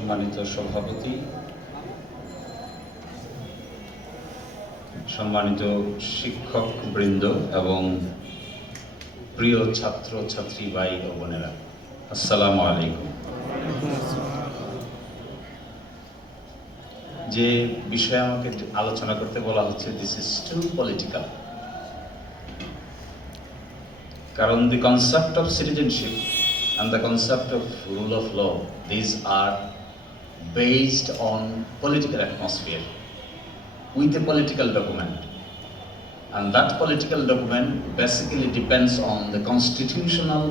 সম্মানিত সভাপতি, সম্মানিত শিক্ষকবৃন্দ এবং প্রিয় ছাত্র ছাত্রী ভাই ও বোনেরা, আসসালামু আলাইকুম। যে বিষয়ে আমাকে আলোচনা করতে বলা হচ্ছে, দিস ইজ স্টিল পলিটিক্যাল, কারণ the concept of citizenship and the concept of rule of law, these are based on political atmosphere with a political document, and that political document basically depends on the constitutional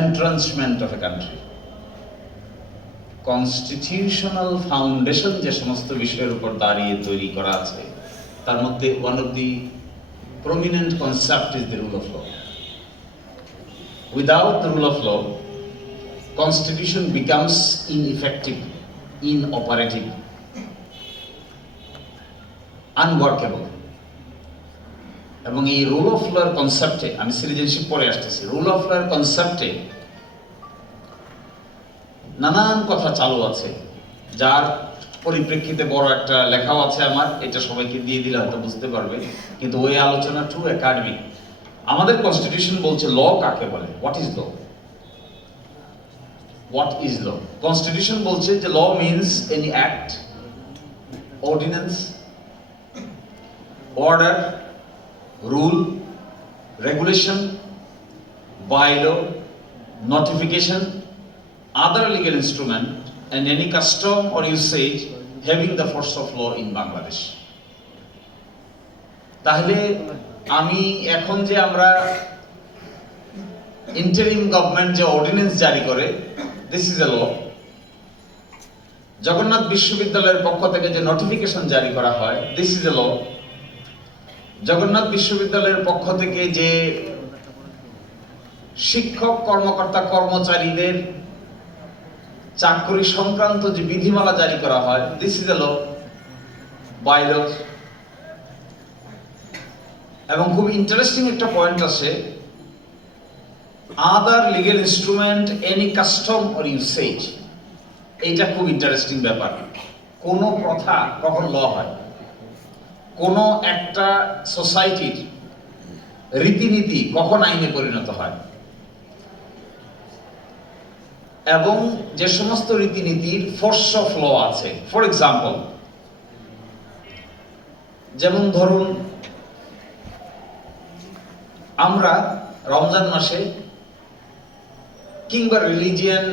entrenchment of a country. Constitutional foundation যে সমস্ত বিষয়ের উপর দাঁড়িয়ে তৈরি করা আছে, তার মধ্যে one of the prominent concept is the rule of law. Without the rule of law, constitution becomes ineffective, inoperative, unworkable. এবং এই রুল অফ লর কনসেপ্টে, আমি সিটিজেনশিপ পরে আসতেছি, রুল অফ লর কনসেপ্টে নানান কথা চালু আছে, যার পরিপ্রেক্ষিতে বড় একটা লেখাও আছে আমার, এটা সবাইকে দিয়ে দিলে হয়তো বুঝতে পারবে, কিন্তু ওই আলোচনা টু একাডেমিক। আমাদের কনস্টিটিউশন বলছে ল কাকে বলে, what is law, what is law. Constitution বলছে যে law means any act, ordinance, order, rule, regulation, bylaw, notification, other legal instrument and any custom or usage having the force of law in Bangladesh. তাহলে আমি এখন যে আমরা interim government যে ordinance জারি করে, দিস ইজ এ ল। জগন্নাথ বিশ্ববিদ্যালয়ের পক্ষ থেকে যে নোটিফিকেশন জারি করা হয়, দিস ইজ এ ল। জগন্নাথ বিশ্ববিদ্যালয়ের পক্ষ থেকে যে শিক্ষক কর্মকর্তা কর্মচারীদের চাকরি সংক্রান্ত যে বিধিমালা জারি করা হয়, দিস ইজ এ ল, বাইলস। এবং খুব ইন্টারেস্টিং একটা পয়েন্ট আছে, other legal instrument, any custom or usage. এইটা খুব ইন্টারেস্টিং ব্যাপার। কোন প্রথা কখন ল হয়, কোন একটা সোসাইটির রীতিনীতি কখন আইনে পরিণত হয়, এবং যে সমস্ত রীতিনীতির ফোর্স অফ ল আছে। ফর এক্সাম্পল, যেমন ধরুন আমরা রমজান মাসে কিংবা রিলিজিয়ান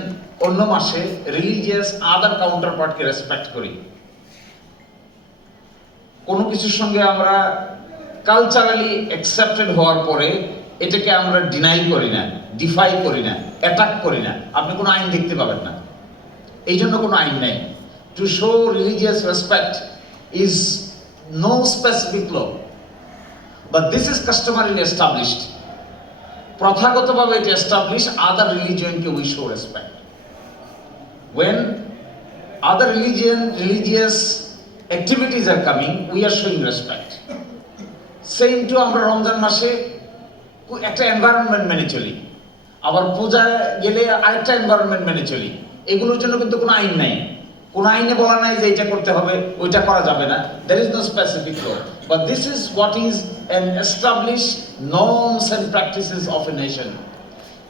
অন্য মাসে রিলিজিয়াস আদার কাউন্টার পার্টকে রেসপেক্ট করি। কোনো কিছুর সঙ্গে আমরা কালচারালি অ্যাকসেপ্টেড হওয়ার পরে এটাকে আমরা ডিনাই করি না, ডিফাই করি না, অ্যাটাক করি না। আপনি কোনো আইন দেখতে পাবেন না, এই জন্য কোনো আইন নেই। To show religious respect is no specific law, but this is customarily established. প্রথাগতভাবে এটা এস্টাবলিশ, আদার রিলিজিয়নকে we show respect. When other religious activities are coming, we are showing respect. Same to আমরা রমজান মাসে একটা এনভায়রনমেন্ট মেনে চলি, আবার পূজায় গেলে আরেকটা এনভায়রনমেন্ট মেনে চলি। এগুলোর জন্য কিন্তু কোনো আইন নাই, কোনো আইনে বলা নাই যে এটা করতে হবে, ওইটা করা যাবে না। There is no specific law, but this is what is an established norms and practices of a nation.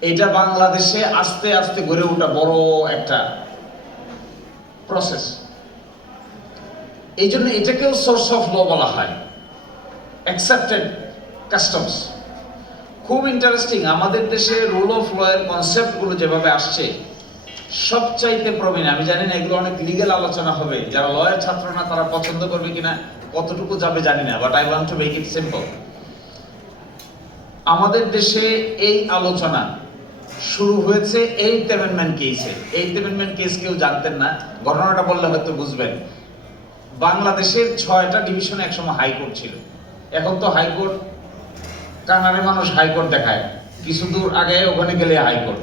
এটা বাংলাদেশে আস্তে আস্তে গড়ে ওঠা বড় একটা প্রসেস। এই জন্য এটাকেও সোর্স অফ ল বলা হয়, অ্যাকসেপ্টেড কাস্টমস। খুব ইন্টারেস্টিং, আমাদের দেশে রুল অফ ল এর কনসেপ্টগুলো যেভাবে আসছে, সবচাইতে প্রবীণ, আমি জানি না এগুলো অনেক লিগ্যাল আলোচনা হবে, যারা লয়ের ছাত্র না তারা পছন্দ করবে কিনা, কতটুকু যাবে জানি না, but I want to make it simple. আমাদের দেশে এই আলোচনা শুরু হয়েছে এইথ অ্যামেন্ডমেন্ট কেসে। এইথ অ্যামেন্ডমেন্ট কেস কেউ জানতেন না, ঘটনাটা বললে হয়তো বুঝবেন। বাংলাদেশের 6টা ডিভিশনে একসময় হাইকোর্ট ছিল। এখন তো হাইকোর্ট, কানাডার মানুষ হাইকোর্ট দেখায়, কিছু দূর আগে ওখানে গেলে হাইকোর্ট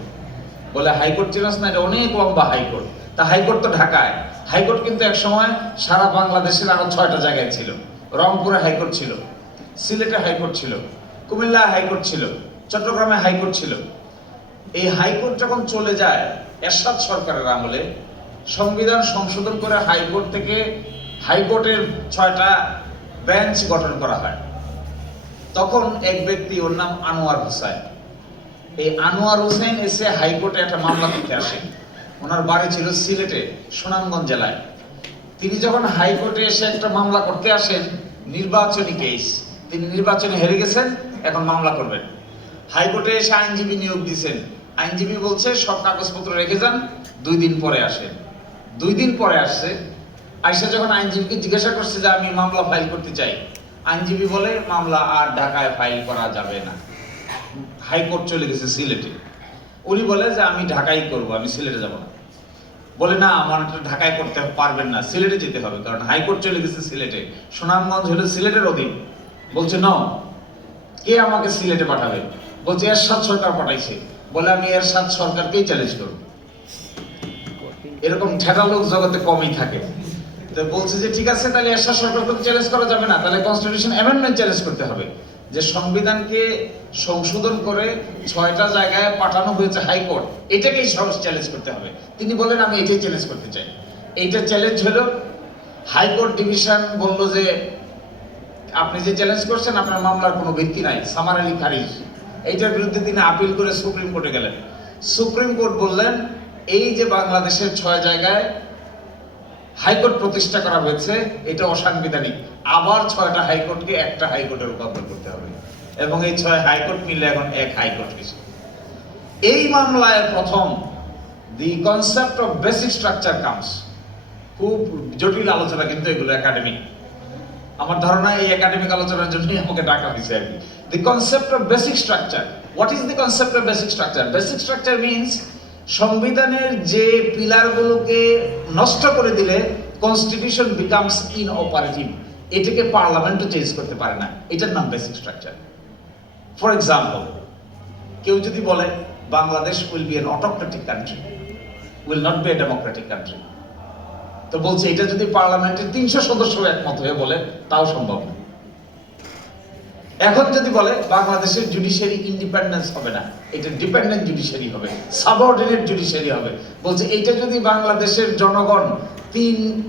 বলে, হাইকোর্ট ছিল না, এটা অনেক লম্বা হাইকোর্ট। তা হাইকোর্ট তো ঢাকায়, হাইকোর্ট কিন্তু একসময় সারা বাংলাদেশের আরো 6টা জায়গায় ছিল। রংপুরে হাইকোর্ট ছিল, সিলেটে হাইকোর্ট ছিল, কুমিল্লা হাইকোর্ট ছিল, চট্টগ্রামে হাইকোর্ট ছিল। এই হাইকোর্ট যখন চলে যায়, এরশাদ সরকারের আমলে সংবিধান সংশোধন করে হাইকোর্ট থেকে হাইকোর্টের 6টা বেঞ্চ গঠন করা হয়। তখন এক ব্যক্তি, ওর নাম আনোয়ার হোসেন, এই আনোয়ার হোসেন এসে হাইকোর্টে একটা মামলা করতে আসেন। ওনার বাড়ি ছিল সিলেটে সুনামগঞ্জ জেলায়। তিনি যখন হাইকোর্টে এসে একটা মামলা করতে আসেন, নির্বাচনী কেস, তিনি নির্বাচনে হেরে গেছেন, এখন মামলা করবেন। হাইকোর্টে এসে আইনজীবী নিয়োগ দিয়েছেন। আইনজীবী বলছে সব কাগজপত্র রেখে যান, 2 দিন পরে আসেন। 2 দিন পরে আসছে। আইসা যখন আইনজীবীকে জিজ্ঞাসা করছে যে আমি মামলা ফাইল করতে চাই, আইনজীবী বলে মামলা আর ঢাকায় ফাইল করা যাবে না, হাইকোর্ট চলে গেছে সিলেটে। উনি বলে যে আমি ঢাকায় করব, আমি সিলেটে যাব না। বলে না, আমার ঢাকায় করতে পারবেন না, সিলেটে যেতে হবে, কারণ হাইকোর্ট চলে গেছে সিলেটে, সুনামগঞ্জ হলো সিলেটের অধীন। বলছে ন, কে আমাকে সিলেটে পাঠাবে? বলছে এরশাদ সরকার পাঠাইছে। বলে আমি এরশাদ সরকারকেই চ্যালেঞ্জ করব। এরকম ঠেটা লোক জগতে কমই থাকে। তো বলছে যে ঠিক আছে, তাহলে এরশাদ সরকারকে চ্যালেঞ্জ করা যাবে না, তাহলে কনস্টিটিউশন অ্যামেন্ডমেন্ট চ্যালেঞ্জ করতে হবে, যে সংবিধানকে সংশোধন করে 6টা জায়গায় পাঠানো হয়েছে হাইকোর্ট, এটাকেই সহজ চ্যালেঞ্জ করতে হবে। তিনি বলেন আমি এটাই চ্যালেঞ্জ করতে চাই। এইটা চ্যালেঞ্জ হলো, হাইকোর্ট ডিভিশন বলল যে আপনি যে চ্যালেঞ্জ করছেন আপনার মামলার কোনো ভিত্তি নাই, সামারালি খারিজ। এইটার বিরুদ্ধে তিনি আপিল করে সুপ্রিম কোর্টে গেলেন। সুপ্রিম কোর্ট বললেন এই যে বাংলাদেশের 6 জায়গায় হাইকোর্ট প্রতিষ্ঠা করা হয়েছে এটা অসাংবিধানিক, আবার 6টা হাইকোর্টকে একটা হাইকোর্টে রূপান্তর করতে হবে, এবং এই 6 হাইকোর্ট মিলে এখন এক হাইকোর্ট হয়েছে। এই মামলায় প্রথম দি concept of basic structure comes. খুব জটিল আলোচনা, কিন্তু এগুলো একাডেমিক। আমার ধারণা এই একাডেমিক আলোচনার জন্যই আমাকে ডাকা হয়েছে আর কি। দি concept of basic structure. What is the concept of basic structure? Basic structure means সংবিধানের যে পিলারগুলোকে নষ্ট করে দিলে কনস্টিটিউশন বিকামস ইনঅপারেটিভ, এটাকে পার্লামেন্টও চেঞ্জ করতে পারে না, এটার নাম বেসিক স্ট্রাকচার। ফর এক্সাম্পল, কেউ যদি বলে Bangladesh will be an autocratic country, will not be a democratic country, তো বলছে এটা যদি পার্লামেন্টের 300 সদস্য একমত হয়ে বলে তাও সম্ভব না। এখন যদি বলে বাংলাদেশের জুডিশিয়ারি ইন্ডিপেন্ডেন্স হবে না, এটা ডিপেন্ডেন্ট জুডিশিয়ারি হবে, সাবঅর্ডিনেট জুডিশিয়ারি হবে, বলছে এইটা যদি বাংলাদেশের জনগণ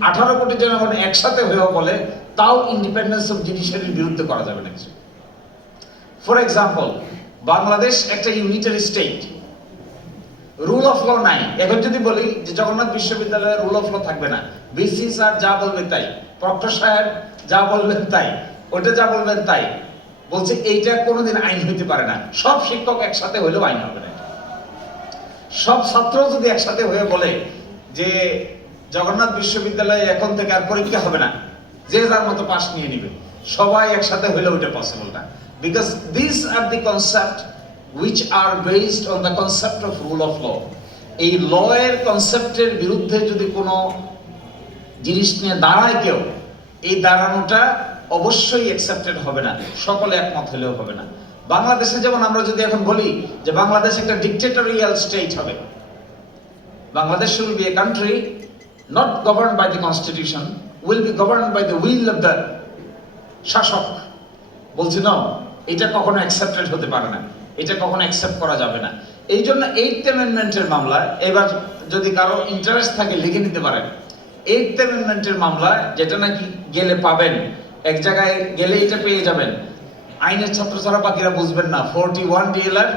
18 কোটি জনগণ একসাথে হয়েও বলে তাও ইন্ডিপেন্ডেন্স অফ জুডিশিয়ারির বিরুদ্ধে করা যাবে না কিছু। ফর এক্সাম্পল, বাংলাদেশ একটা unitary state, rule of law নাই। এখন যদি বলি যে জগন্নাথ বিশ্ববিদ্যালয়ে রুল অফ ল থাকবে না, ভিসি স্যার যা বলবে তাই, প্রক্টর সাহেব যা বলবেন তাই, ওটা যা বলবেন তাই, বলছে এইটা কোনোদিন আইন হইতে পারে না। সব শিক্ষক একসাথে হইলেও আইন হবে না। সব ছাত্র যদি একসাথে হয়ে বলে যে জগন্নাথ বিশ্ববিদ্যালয়ে এখন থেকে আর পরীক্ষা হবে না, যে যার মতো পাস নিয়ে নিবে, সবাই একসাথে হইলে ওইটা পসিবল না। Because this are the concept which are based on the concept of rule of law. এই ল এর কনসেপ্টের বিরুদ্ধে যদি কোনো জিনিস নিয়ে দাঁড়ায় কেউ, এই দাঁড়ানোটা অবশ্যই অ্যাকসেপ্টেড হবে না, সকলে একমত হলেও হবে না। বাংলাদেশে যেমন আমরা যদি এখন বলি যে বাংলাদেশ একটা ডিক্টেটরিয়াল স্টেট হবে, Bangladesh will be a country not governed by the constitution, will be governed by the will of the শাসক, বলছি না, এটা কখনো অ্যাকসেপ্টেড হতে পারে না, এটা কখনো অ্যাকসেপ্ট করা যাবে না। এই জন্য 8th অ্যামেন্ডমেন্টের মামলা, এবার যদি কারো ইন্টারেস্ট থাকে লিখে নিতে পারেন। 8th অ্যামেন্ডমেন্টের মামলা, যেটা নাকি গেলে পাবেন, এক জায়গায় গেলে এটা পেয়ে যাবেন, আইনের ছাত্র ছাড়া বাকিরা বুঝবেন না। 41 DLR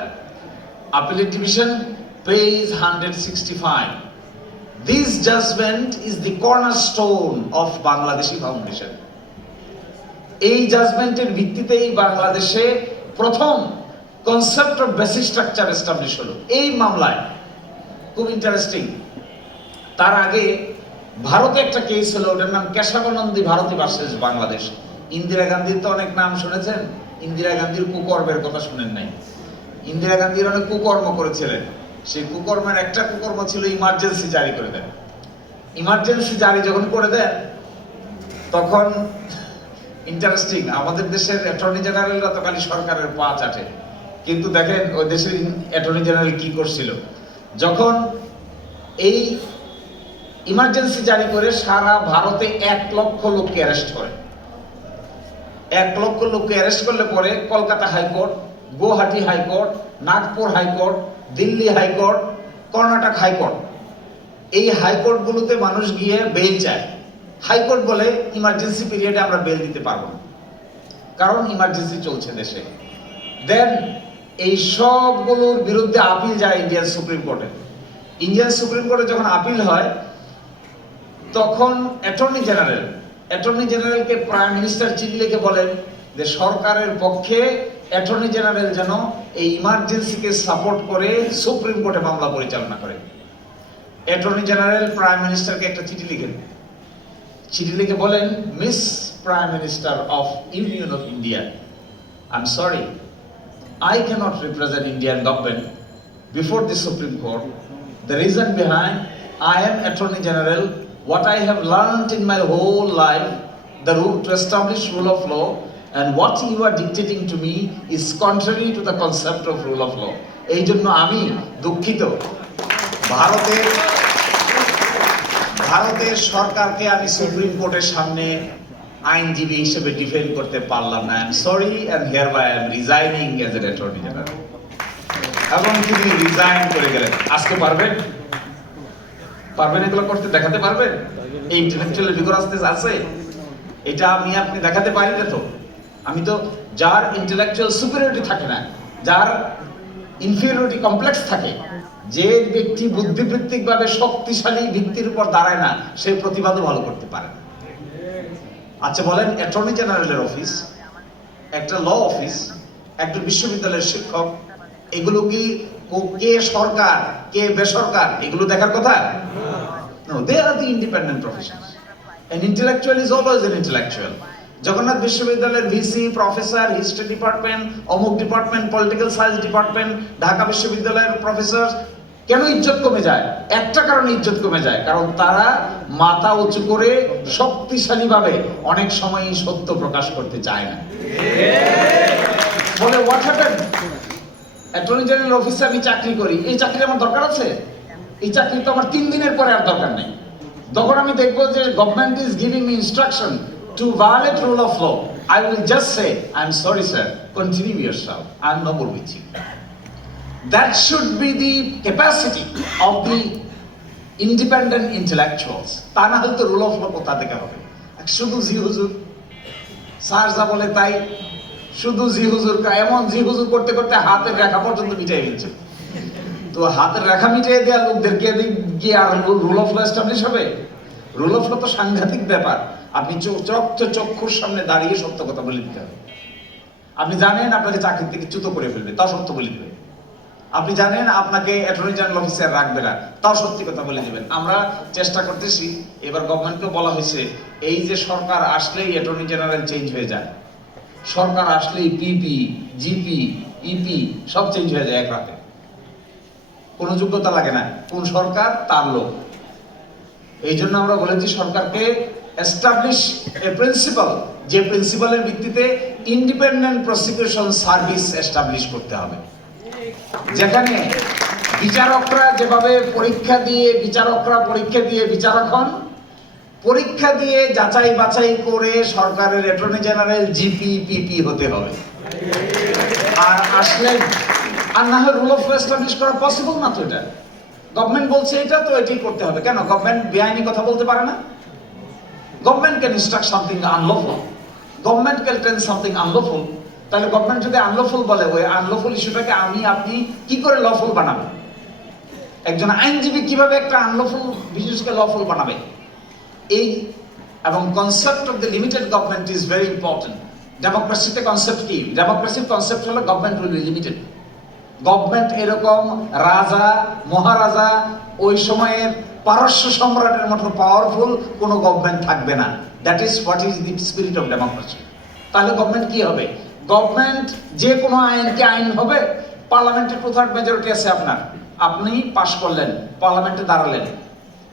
Appellate Division, page 165. This judgment is the cornerstone of Bangladeshi Foundation. এই জাজমেন্টের ভিত্তিতেই বাংলাদেশে প্রথম concept of basic structure establish হলো এই মামলায়। খুব ইন্টারেস্টিং, তার আগে ভারতে একটা কেস হলো, ওটার নাম কেশবানন্দী ভারতী ভার্সেস বাংলাদেশ। ইন্দিরা গান্ধীর তো অনেক নাম শুনেছেন, ইন্দিরা গান্ধীর কুকর্মের কথা শুনেন নাই। ইন্দিরা গান্ধীর অনেক কুকর্ম করেছিলেন, সেই কুকর্মের একটা কুকর্ম ছিল ইমার্জেন্সি জারি করে দেন। ইমার্জেন্সি জারি যখন করে দেন তখন ইন্টারেস্টিং, আমাদের দেশের অ্যাটর্নি জেনারেলরা তো খালি সরকারের পা চাটে, কিন্তু দেখেন ওই দেশের অ্যাটর্নি জেনারেল কি করছিল। যখন এই ইমার্জেন্সি জারি করে সারা ভারতে 1 লক্ষ লোককে অ্যারেস্ট করে, 1 লক্ষ লোককে অ্যারেস্ট করলে পরে Kolkata high court, Guwahati high court, Nagpur high court, Delhi high court Karnataka high court, এই হাইকোর্টগুলোতে মানুষ গিয়ে বেল চায়। হাইকোর্ট বলে ইমার্জেন্সি পিরিয়ডে আমরা বেল দিতে পারবো না, কারণ ইমার্জেন্সি চলছে দেশে। দেন এই সবগুলোর বিরুদ্ধে আপিল যায় ইন্ডিয়ান সুপ্রিম কোর্টে। ইন্ডিয়ান সুপ্রিম কোর্টে যখন আপিল হয়, তখন অ্যাটর্নি জেনারেলকে প্রাইম মিনিস্টার চিঠি লিখে বলেন যে সরকারের পক্ষে অ্যাটর্নি জেনারেল যেন এই ইমার্জেন্সিকে সাপোর্ট করে সুপ্রিম কোর্টে মামলা পরিচালনা করে। অ্যাটর্নি জেনারেল প্রাইম মিনিস্টারকে একটা চিঠি লিখে বলেন, miss prime minister of union of India, I am sorry, I cannot represent Indian government before the Supreme Court. The reason behind, I am Attorney General. What I have learned in my whole life, the rule to establish rule of law, and what you are dictating to me is contrary to the concept of rule of law. এই জন্য আমি দুঃখিত, ভারতের সরকারকে আমি supreme কোর্টের সামনে আইনজীবী হিসেবে ডিফেন্ড করতে পারলাম না। I am sorry and hereby I am resigning as an attorney general. এবং তিনি রিজাইন করে গেলেন। আজকে পারবেন এগুলো করতে, দেখাতে পারবেন? এই ইন্টেলেকচুয়াল ভিগোরাসনেস আছে, এটা আপনি দেখাতে পারি না। তো আমি তো, যার ইন্টেলেকচুয়াল সুপিরিয়রিটি থাকে না, যার ইনফিরিয়রিটি কমপ্লেক্স থাকে, যে ব্যক্তি বুদ্ধিবৃত্তিক ভাবে শক্তিশালী ভিত্তির উপর দাঁড়ায় না, সে প্রতিবাদও ভালো করতে পারে না। আচ্ছা বলেন, অ্যাটর্নি জেনারেলের অফিস, একটা ল অফিস, একটা বিশ্ববিদ্যালয়ের শিক্ষক, এগুলো কি কে সরকার কে বেসরকার এগুলো দেখার কথা? No, they are the independent professions. An intellectual is always an intellectual. Jagannath বিশ্ববিদ্যালয়ের ভিসি, প্রফেসর, হিস্ট্রি ডিপার্টমেন্ট, অমুক department, political science department, Dhaka বিশ্ববিদ্যালয়ের প্রফেসর, কেন ইজ্জত কমে যায়? একটা কারণে ইজ্জত কমে যায়, কারণ তারা মাথা উঁচু করে শক্তিশালীভাবে অনেক সময় সত্য প্রকাশ করতে চায় না। বলে হোয়াট হ্যাপেন্ড, অ্যাটর্নি জেনারেল অফিসে আমি চাকরি করি, এই চাকরি আমার দরকার আছে? এই চাকরি তো আমার 3 দিনের পরে আর দরকার নেই। তখন আমি দেখবো যে government is giving me instruction to violate rule of law, I will just say, I am sorry sir, continue yourself, I am no more with you. That should be the capacity of the independent intellectuals. তা না হলে তো rule of ল কোথা থেকে হবে? শুধু জি হুজুর, sir যা বলে তাই, শুধু জি হুজুর, এমন জি হুজুর করতে করতে হাতের রেখা পর্যন্ত মিটাই ফেলছে। তো হাতের রেখা মিটিয়ে দেওয়া লোকদেরকে গিয়ে আর রুল অফ ল এস্টাবলিশ হবে? রুল অফ ল তো সাংঘাতিক ব্যাপার। আপনি চক্ষুর সামনে দাঁড়িয়ে সত্য কথা বলে দিতে হবে। আপনি জানেন আপনাকে চাকরি থেকে চ্যুত করে ফেলবে, তাও সত্য বলে দিবে। আপনি জানেন আপনাকে অ্যাটর্নি জেনারেল অফিসে রাখবে না, তাও সত্যি কথা বলে দিবেন। আমরা চেষ্টা করতেছি, এবার গভর্নমেন্টকে বলা হয়েছে, এই যে সরকার আসলেই অ্যাটর্নি জেনারেল চেঞ্জ হয়ে যায়, সরকার আসলেই পিপি, জিপি, ইপি সব চেঞ্জ হয়ে যায় এক রাতে, কোনো যোগ্যতা লাগে না, কোন সরকার তার লোক। এই জন্য আমরা বলেছি সরকারকে এস্টাবলিশ এ প্রিন্সিপাল, যে প্রিন্সিপালের ভিত্তিতে ইন্ডিপেন্ডেন্ট প্রসিকিউশন সার্ভিস এস্টাবলিশ করতে হবে, যেখানে বিচারকরা যেভাবে পরীক্ষা দিয়ে বিচারক হন, পরীক্ষা দিয়ে যাচাই বাছাই করে সরকারের অ্যাটর্নি জেনারেল জিপি, পিপি হতে হবে। আর আসলে আর না হয় রুল অফ ল এস্টাবলিশ করা পসিবল না। তো এটা গভর্নমেন্ট বলছে, এটা তো এটাই করতে হবে। কেন গভর্নমেন্ট বেআইনি কথা বলতে পারে না? Government can instruct something unlawful, government can tell something unlawful. তাহলে গভর্নমেন্ট যদি আনলফুল বলে, ওই আনলফুল ইস্যুটাকে আপনি কি করে লফুল বানাবেন? একজন আইনজীবী কিভাবে একটা আনলফুল বিশেষকে লফুল বানাবে? এই এবং concept of the limited government is very important. ডেমোক্রেসিতে কনসেপ্ট কি? ডেমোক্রেসির কনসেপ্ট হলো government will be limited. Government এরকম রাজা মহারাজা ওই সময়ের পারস্য সম্রাটের মতো পাওয়ারফুল কোনো গভর্নমেন্ট থাকবে না। That is what is the spirit of democracy. তাহলে গভর্নমেন্ট কি হবে? গভর্নমেন্ট যে কোনো আইনকে আইন হবে। পার্লামেন্টের 2/3 মেজরিটি আছে আপনার, আপনি পাশ করলেন, পার্লামেন্টে দাঁড়ালেন,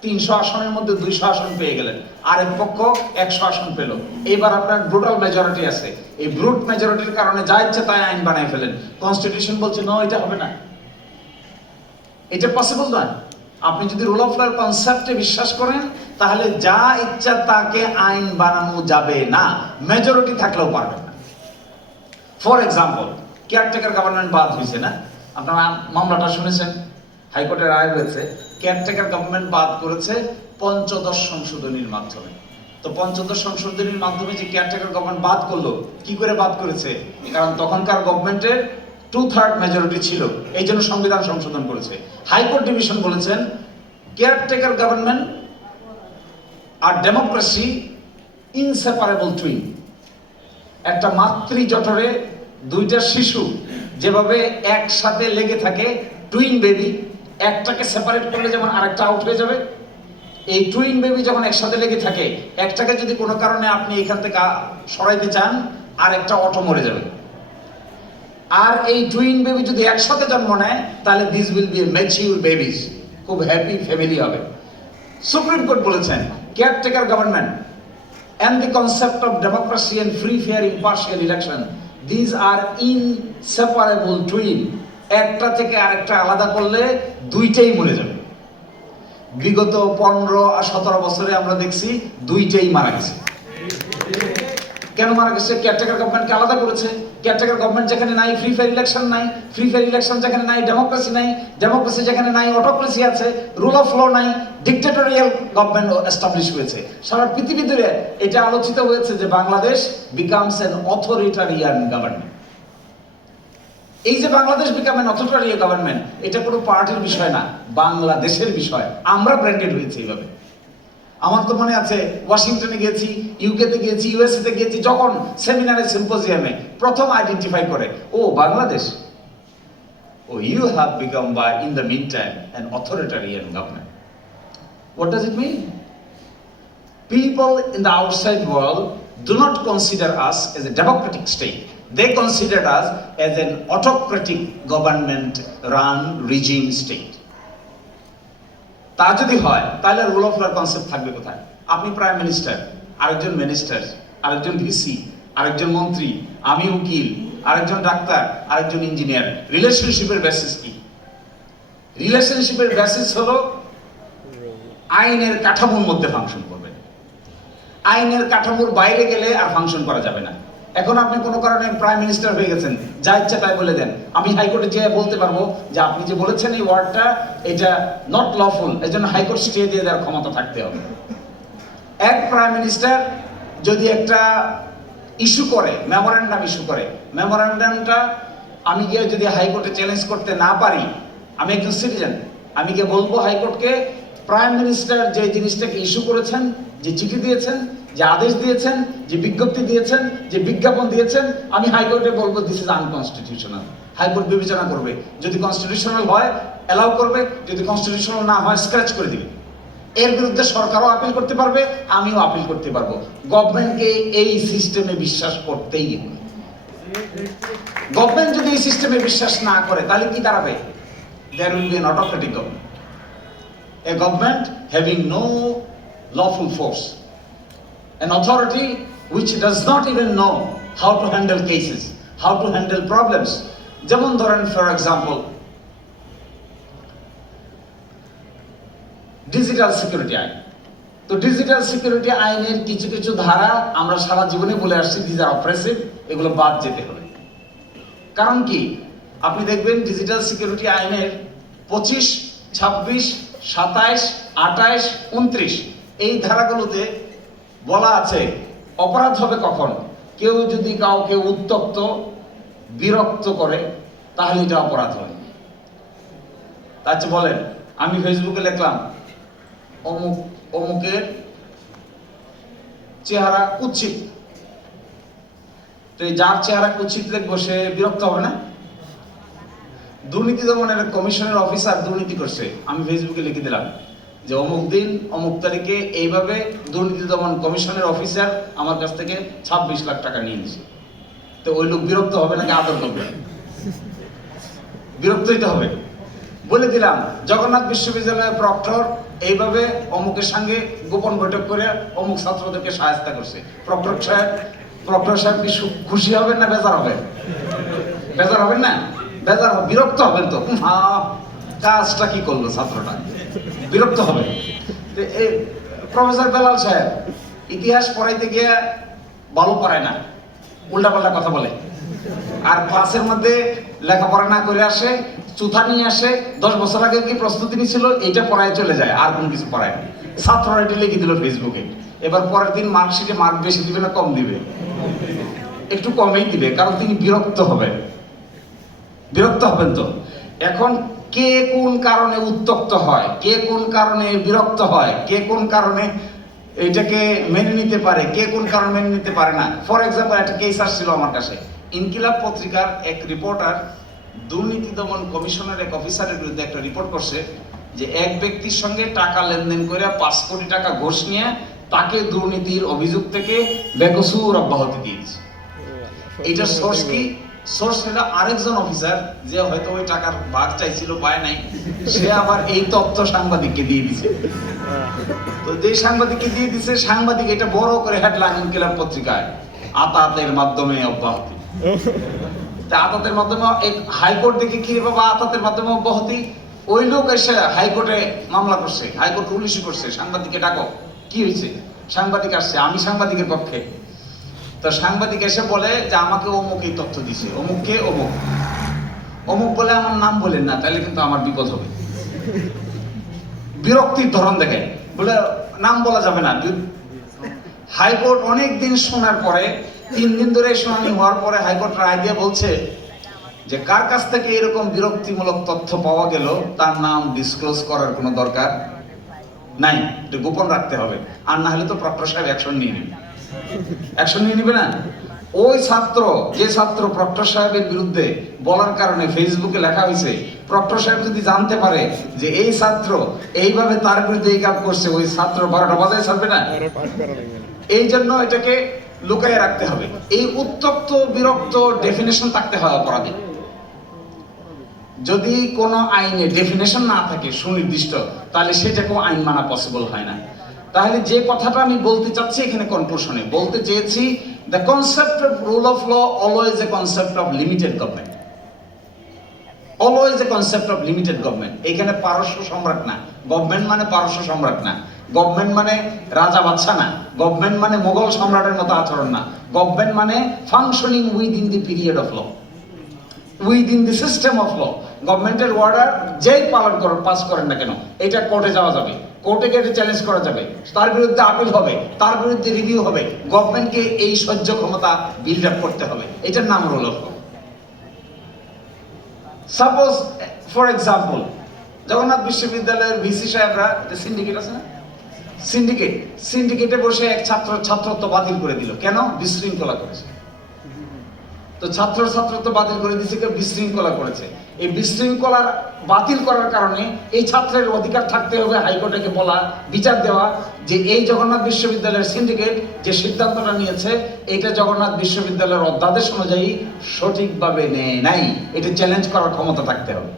300 আসনের মধ্যে 200 আসন পেয়ে গেলেন, আরেক পক্ষ 100 আসন পেল। এবার আপনার ব্রুটাল মেজরিটি আছে, এই ব্রুট মেজরিটির কারণে যা ইচ্ছে তাই আইন বানায় ফেলেন। কনস্টিটিউশন বলছে না, এটা হবে না, এটা পসিবল নয়। আপনি যদি রুল অফ লর কনসেপ্টে বিশ্বাস করেন, তাহলে যা ইচ্ছা তাকে আইন বানানো যাবে না, মেজরিটি থাকলেও পারবেন না। ফর এক্সাম্পল, কেয়ারটেকার গভর্নমেন্ট বাদ হয়েছে না, আপনারা মামলাটা শুনেছেন। হাইকোর্টের রায় হয়েছে কেয়ারটেকার গভর্নমেন্ট বাদ করেছে পঞ্চদশ সংশোধনীর মাধ্যমে। তো পঞ্চদশ সংশোধনীর মাধ্যমে যে কেয়ারটেকার গভর্নমেন্ট বাদ করলো, কি করে বাদ করেছে? কারণ তখনকার গভর্নমেন্টের 2/3 মেজরিটি ছিল, এই জন্য সংবিধান সংশোধন করেছে। হাইকোর্ট ডিভিশন বলেছেন কেয়ারটেকার গভর্নমেন্ট আর ডেমোক্রেসি ইনসেপারেবল টুইন। একটা মাতৃ জঠরে দুইটা শিশু যেভাবে একসাথে লেগে থাকে, টুইন বেবি, একটাকে সেপারেট করলে যেমন আরেকটা আউট হয়ে যাবে, এই টুইন বেবি যখন একসাথে লেগে থাকে, একটাকে যদি কোনো কারণে আপনি এখান থেকে সরাইতে চান, আর একটা অটো মরে যাবে। আর এই টুইন বেবি যদি একসাথে জন্ম নেয়, তাহলে this will be mature babies, খুব হ্যাপি ফ্যামিলি হবে। সুপ্রিম কোর্ট বলেছেন caretaker government and the concept of democracy and free, fair, impartial election, these are inseparable twin. একটা থেকে আরেকটা আলাদা করলে দুইটাই মরে যাবে। বিগত 15 আর 17 বছরে আমরা দেখছি দুইটাই মারা গেছে। কেন মারা গেছে? কেয়ারটেকার গভর্নমেন্টকে আলাদা করেছে। কেয়ারটেকার গভর্নমেন্ট যেখানে নাই, ফ্রি ফেয়ার ইলেকশন নাই, ফ্রি ফেয়ার ইলেকশন যেখানে নাই, ডেমোক্রেসি নাই, ডেমোক্রেসি যেখানে নাই, অটোক্রেসি আছে, রুল অফ ল নাই, ডিক্টেটরিয়াল গভর্নমেন্ট এস্টাবলিশ হয়েছে। সারা পৃথিবী জুড়ে এটা আলোচিত হয়েছে যে Bangladesh becomes an authoritarian government. এই যে Bangladesh become an authoritarian government, এটা কোনো পার্টির বিষয় না, বাংলাদেশের বিষয়। আমরা ব্র্যান্ডেড হয়েছে এইভাবে। আমার তো মনে আছে ওয়াশিংটনে গিয়েছি, ইউকেতে গিয়েছি, ইউএসএতে গিয়েছি, যখন সেমিনারে সিম্পোজিয়ামে প্রথম আইডেন্টিফাই করে, oh Bangladesh, oh you have become by in the mean time an authoritarian government. What does it mean? People in the outside world do not consider us as a democratic state. They consider us as an autocratic government-run regime state. তা যদি হয় তাহলে rule of লর concept থাকবে কোথায়? আপনি prime minister, আরেকজন minister, আরেকজন VC, আরেকজন মন্ত্রী, আমি উকিল, আরেকজন ডাক্তার, আরেকজন ইঞ্জিনিয়ার। রিলেশনশিপের বেসিস কি? রিলেশনশিপের বেসিস হলো আইনের কাঠামোর মধ্যে ফাংশন করবে। আইনের কাঠামোর বাইরে গেলে আর ফাংশন করা যাবে না। এখন আপনি কোনো কারণে প্রাইম মিনিস্টার হয়ে গেছেন, যা ইচ্ছা তাই বলে দেন, আমি হাইকোর্টে যেয়ে বলতে পারবো যে আপনি যে বলেছেন এই ওয়ার্ডটা এটা নট লফুল, এই জন্য হাইকোর্ট স্টে দিয়ে দেওয়ার ক্ষমতা থাকতে হবে। এক প্রাইম মিনিস্টার যদি একটা ইস্যু করে, মেমোরেন্ডাম ইস্যু করে, মেমোরেন্ডামটা আমি গিয়ে যদি হাইকোর্টে চ্যালেঞ্জ করতে না পারি, আমি একজন সিটিজেন, আমি গিয়ে বলবো হাইকোর্টকে প্রাইম মিনিস্টার যে জিনিসটাকে ইস্যু করেছেন, যে চিঠি দিয়েছেন, যে আদেশ দিয়েছেন, যে বিজ্ঞপ্তি দিয়েছেন, যে বিজ্ঞাপন দিয়েছেন, আমি হাইকোর্টে বলবো দিস ইজ আনকনস্টিটিউশনাল। হাইকোর্ট বিবেচনা করবে, যদি কনস্টিটিউশনাল হয় অ্যালাউ করবে, যদি কনস্টিটিউশনাল না হয় স্ক্র্যাচ করে দিবে। এর বিরুদ্ধে সরকারও আপিল করতে পারবে, আমিও আপিল করতে পারবো। গভর্নমেন্টকে এই সিস্টেমে বিশ্বাস করতেই হবে। গভর্নমেন্ট যদি এই সিস্টেমে বিশ্বাস না করে তাহলে কি দাঁড়াবে? There will be an autocratic government, a government having no lawful force, an authority which does not even know how to handle cases, how to handle problems. যেমন ধরেন ফর এক্সাম্পল ডিজিটাল সিকিউরিটি আইন। তো digital security আইনের কিছু কিছু ধারা আমরা সারা জীবনে বলে আসছি দিস আর অপ্রেসিভ, এগুলো বাদ যেতে হবে। কারণ কি? আপনি দেখবেন ডিজিটাল সিকিউরিটি আইনের 25, 26, 27, 28, 29 এই ধারাগুলোতে বলা আছে অপরাধ হবে কখন? কেউ যদি কাউকে উত্তপ্ত, বিরক্ত করে তাহলে এটা অপরাধ হয়। আচ্ছা বলেন, আমি ফেসবুকে লিখলাম অমুক অমুকের চেহারা কুৎসিত, তো যার চেহারা কুৎসিত লিখবো সে বিরক্ত হবে না? দুর্নীতি দমনের কমিশনের অফিসার দুর্নীতি করছে, আমি ফেসবুকে লিখে দিলাম যে অমুক দিন অমুক তারিখে এইভাবে দুর্নীতি দমন কমিশনের অফিসার আমার কাছ থেকে 26 লাখ টাকা নিয়ে নিয়েছে। তো ওই লোক বিরক্ত হবে নাকি আদর করবে? বিরক্ত হইতে হবে। বলে দিলাম জগন্নাথ বিশ্ববিদ্যালয়ের প্রক্টর এইভাবে অমুকের সঙ্গে গোপন বৈঠক করে অমুক ছাত্রদেরকে সহায়তা করছে। প্রক্টর সাহেব কি খুশি হবেন না বেজার হবেন? বেজার হবেন না? বেজার বিরক্ত হবেন তো, কাজটা কি করলো ছাত্রটা, বিরক্ত হবে। এই প্রফেসর বেলাল সাহেব ইতিহাস পড়াইতে গিয়ে ভালো পড়ায় না, উল্টাপাল্টা কথা বলে, আর ক্লাসের মধ্যে লেখাপড়া না করে আসে, চুথা নিয়ে আসে, 10 বছর আগে কি প্রস্তুতি নিয়েছিল এটা পড়ায় চলে যায়, আর কোনো কিছু পড়ায় না। ছাত্ররা এটা লিখে দিল ফেসবুকে, এবার পরের দিন মার্কশিটে মার্ক বেশি দিবে না কম দিবে? একটু কমেই দিবে, কারণ তিনি বিরক্ত হবেন। বিরক্ত হবেন তো। এখন কে কোন কারণে উত্তক্ত হয়, কে কোন কারণে বিরক্ত হয়, কে কোন কারণে এটাকে মেনে নিতে পারে, কে কোন কারণে মেনে নিতে পারে না। ফর এক্সাম্পল, একটা কেস আসছিল আমার কাছে। ইনকিলাব পত্রিকার এক রিপোর্টার দুর্নীতি দমন কমিশনের এক অফিসারের বিরুদ্ধে একটা রিপোর্ট করছে যে এক ব্যক্তির সঙ্গে টাকা লেনদেন করে 5 কোটি টাকা ঘুষ নিয়ে তাকে দুর্নীতির অভিযোগ থেকে বেকসুর অব্যাহতি দিয়েছে। এটা সোর্স কি? সোর্স হলো আরেকজন অফিসার যে হয়তো ওই টাকার ভাগ চাইছিল, পায় নাই, সে আবার এই তথ্য সাংবাদিককে দিয়ে দিছে। তো যে সাংবাদিককে দিয়ে দিছে, সাংবাদিক এটা বড় করে হেডলাইন ইনকিলাব পত্রিকায়, আতাতের মাধ্যমে অব্যাহতি। তা আতাতের মাধ্যমে হাইকোর্ট দেখে কি রে বাবা, আতাতের মাধ্যমে অব্যাহতি? ওই লোক এসে হাইকোর্টে মামলা করছে, হাইকোর্ট রুল ইস্যু করছে, সাংবাদিককে ডাকো, কি হয়েছে? সাংবাদিক আসছে, আমি সাংবাদিকের পক্ষে। তো সাংবাদিক এসে বলে যে আমাকে অমুক এই তথ্য দিছে, অমুককে অমুক, অমুক বলে আমার নাম বলেন না, তাহলে কিন্তু আমার বিপদ হবে। বিরক্তির ধরন দেখে, বলে নাম বলা যাবে না। হাইকোর্ট অনেক দিন শোনার পরে, 3 দিন ধরে শুনানি হওয়ার পরে হাইকোর্ট রায় দিয়ে বলছে যে কার কাছ থেকে এরকম বিরক্তিমূলক তথ্য পাওয়া গেল তার নাম ডিসক্লোজ করার কোনো দরকার নাই, এটা গোপন রাখতে হবে, আর না হলে তো প্রক্টর সাহেব অ্যাকশন নিয়ে নেবে। অ্যাকশন নিয়ে নিবে না? ওই ছাত্র, যে ছাত্র প্রক্টর সাহেবের বিরুদ্ধে বলার কারণে ফেসবুকে লেখা হয়েছে, প্রক্টর সাহেব যদি জানতে পারে যে এই ছাত্র এইভাবে তার বিরুদ্ধে এই কাজ করছে, ওই ছাত্র 12টা বাজায় ছাড়বে না? এই জন্য এটাকে লুকাইয়ে রাখতে হবে। এই উত্তপ্ত বিরক্ত ডেফিনেশন থাকতে হয় অপরাধী। যদি কোনো আইনে ডেফিনেশন না থাকে সুনির্দিষ্ট, তাহলে সেটাকেও আইন মানা পসিবল হয় না। তাহলে যে কথাটা আমি বলতে চাচ্ছি এখানে কনক্লুশনে বলতে চেয়েছি, the concept of rule of law always a concept of limited government, always a concept of limited government. এখানে পারস্য সম্রাট না, গভর্নমেন্ট মানে পারস্য সম্রাট না, গভর্নমেন্ট মানে রাজা বাদশা না, গভর্নমেন্ট মানে মোগল সম্রাটের মতো আচরণ না, গভর্নমেন্ট মানে functioning within the period of law, within the system of law. গভর্নমেন্টের অর্ডার যেই পালন করেন, পাস করেন না কেন, এটা কোর্টে যাওয়া যাবে, কোর্টে গিয়ে চ্যালেঞ্জ করা যাবে, তার বিরুদ্ধে আপিল হবে, তার বিরুদ্ধে রিভিউ হবে। গভর্নমেন্টকে এই সহ্য ক্ষমতা বিল্ড আপ করতে হবে, এটার নাম rule of law. Suppose for example, Jagannath বিশ্ববিদ্যালয়ের ভিসি সাহেবরা, সিন্ডিকেট আছে না, সিন্ডিকেটে বসে এক ছাত্রত্ব বাতিল করে দিল। কেন? বিশৃঙ্খলা করেছে। তো ছাত্রত্ব বাতিল করে দিয়েছে, কেউ বিশৃঙ্খলা করেছে। এই বিশৃঙ্খলার বাতিল করার কারণে এই ছাত্রের অধিকার থাকতে হবে হাইকোর্টে বলা, বিচার দেওয়া যে এই জগন্নাথ বিশ্ববিদ্যালয়ের সিন্ডিকেট যে সিদ্ধান্তটা নিয়েছে, এটা জগন্নাথ বিশ্ববিদ্যালয়ের অধ্যাদেশ অনুযায়ী সঠিকভাবে নেয় নাই, এটা চ্যালেঞ্জ করার ক্ষমতা থাকতে হবে।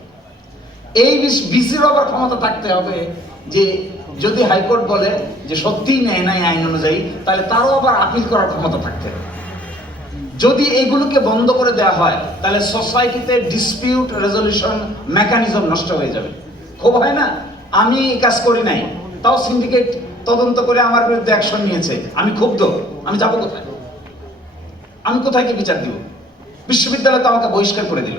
এই বিসির আবার ক্ষমতা থাকতে হবে যে যদি হাইকোর্ট বলে যে সত্যিই নেয় নাই আইন অনুযায়ী, তাহলে তারও আবার আপিল করার ক্ষমতা থাকতে হবে। যদি এগুলোকে বন্ধ করে দেওয়া হয়, তাহলে সোসাইটিতে ডিসপিউট রেজলিউশন মেকানিজম নষ্ট হয়ে যাবে। খুব হয় না, আমি এই কাজ করি নাই, তাও সিন্ডিকেট তদন্ত করে আমার বিরুদ্ধে অ্যাকশন নিয়েছে, আমি ক্ষুব্ধ, আমি যাবো কোথায়? আমি কোথায় কি বিচার দিব? বিশ্ববিদ্যালয় তো আমাকে বহিষ্কার করে দিল,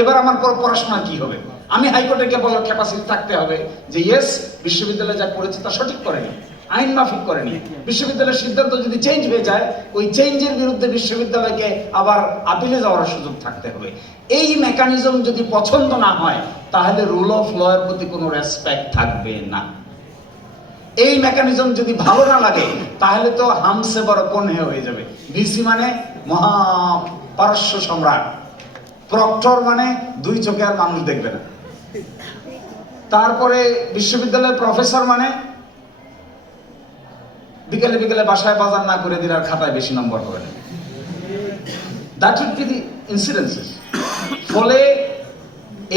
এবার আমার পড়াশোনার কি হবে? আমি হাইকোর্টে গিয়ে বলার ক্যাপাসিটি থাকতে হবে যে ইয়েস, বিশ্ববিদ্যালয় যা করেছে তা সঠিক করেনি, আইন মাফিক করেনি। বিশ্ববিদ্যালয়ের সিদ্ধান্ত যদি চেঞ্জ হয়ে যায়, ওই চেঞ্জের বিরুদ্ধে বিশ্ববিদ্যালয়কে আবার আপিলে যাওয়ার সুযোগ থাকতে হবে। এই মেকানিজম যদি পছন্দ না হয়, তাহলে রুল অফ ল এর প্রতি কোনো রেসপেক্ট থাকবে না। এই মেকানিজম যদি ভালো না লাগে, তাহলে তো হামসে বড় কোণে হয়ে যাবে। ভিসি মানে মহা পারস্য সম্রাট, প্রক্টর মানে 2 চোখে আর মানুষ দেখবে না, তারপরে বিশ্ববিদ্যালয়ের প্রফেসর মানে বিকেলে বিকেলে বাসায় বাজার না করে দিলে আর খাতায় বেশি নম্বর করে না। That would be the incidences. ফলে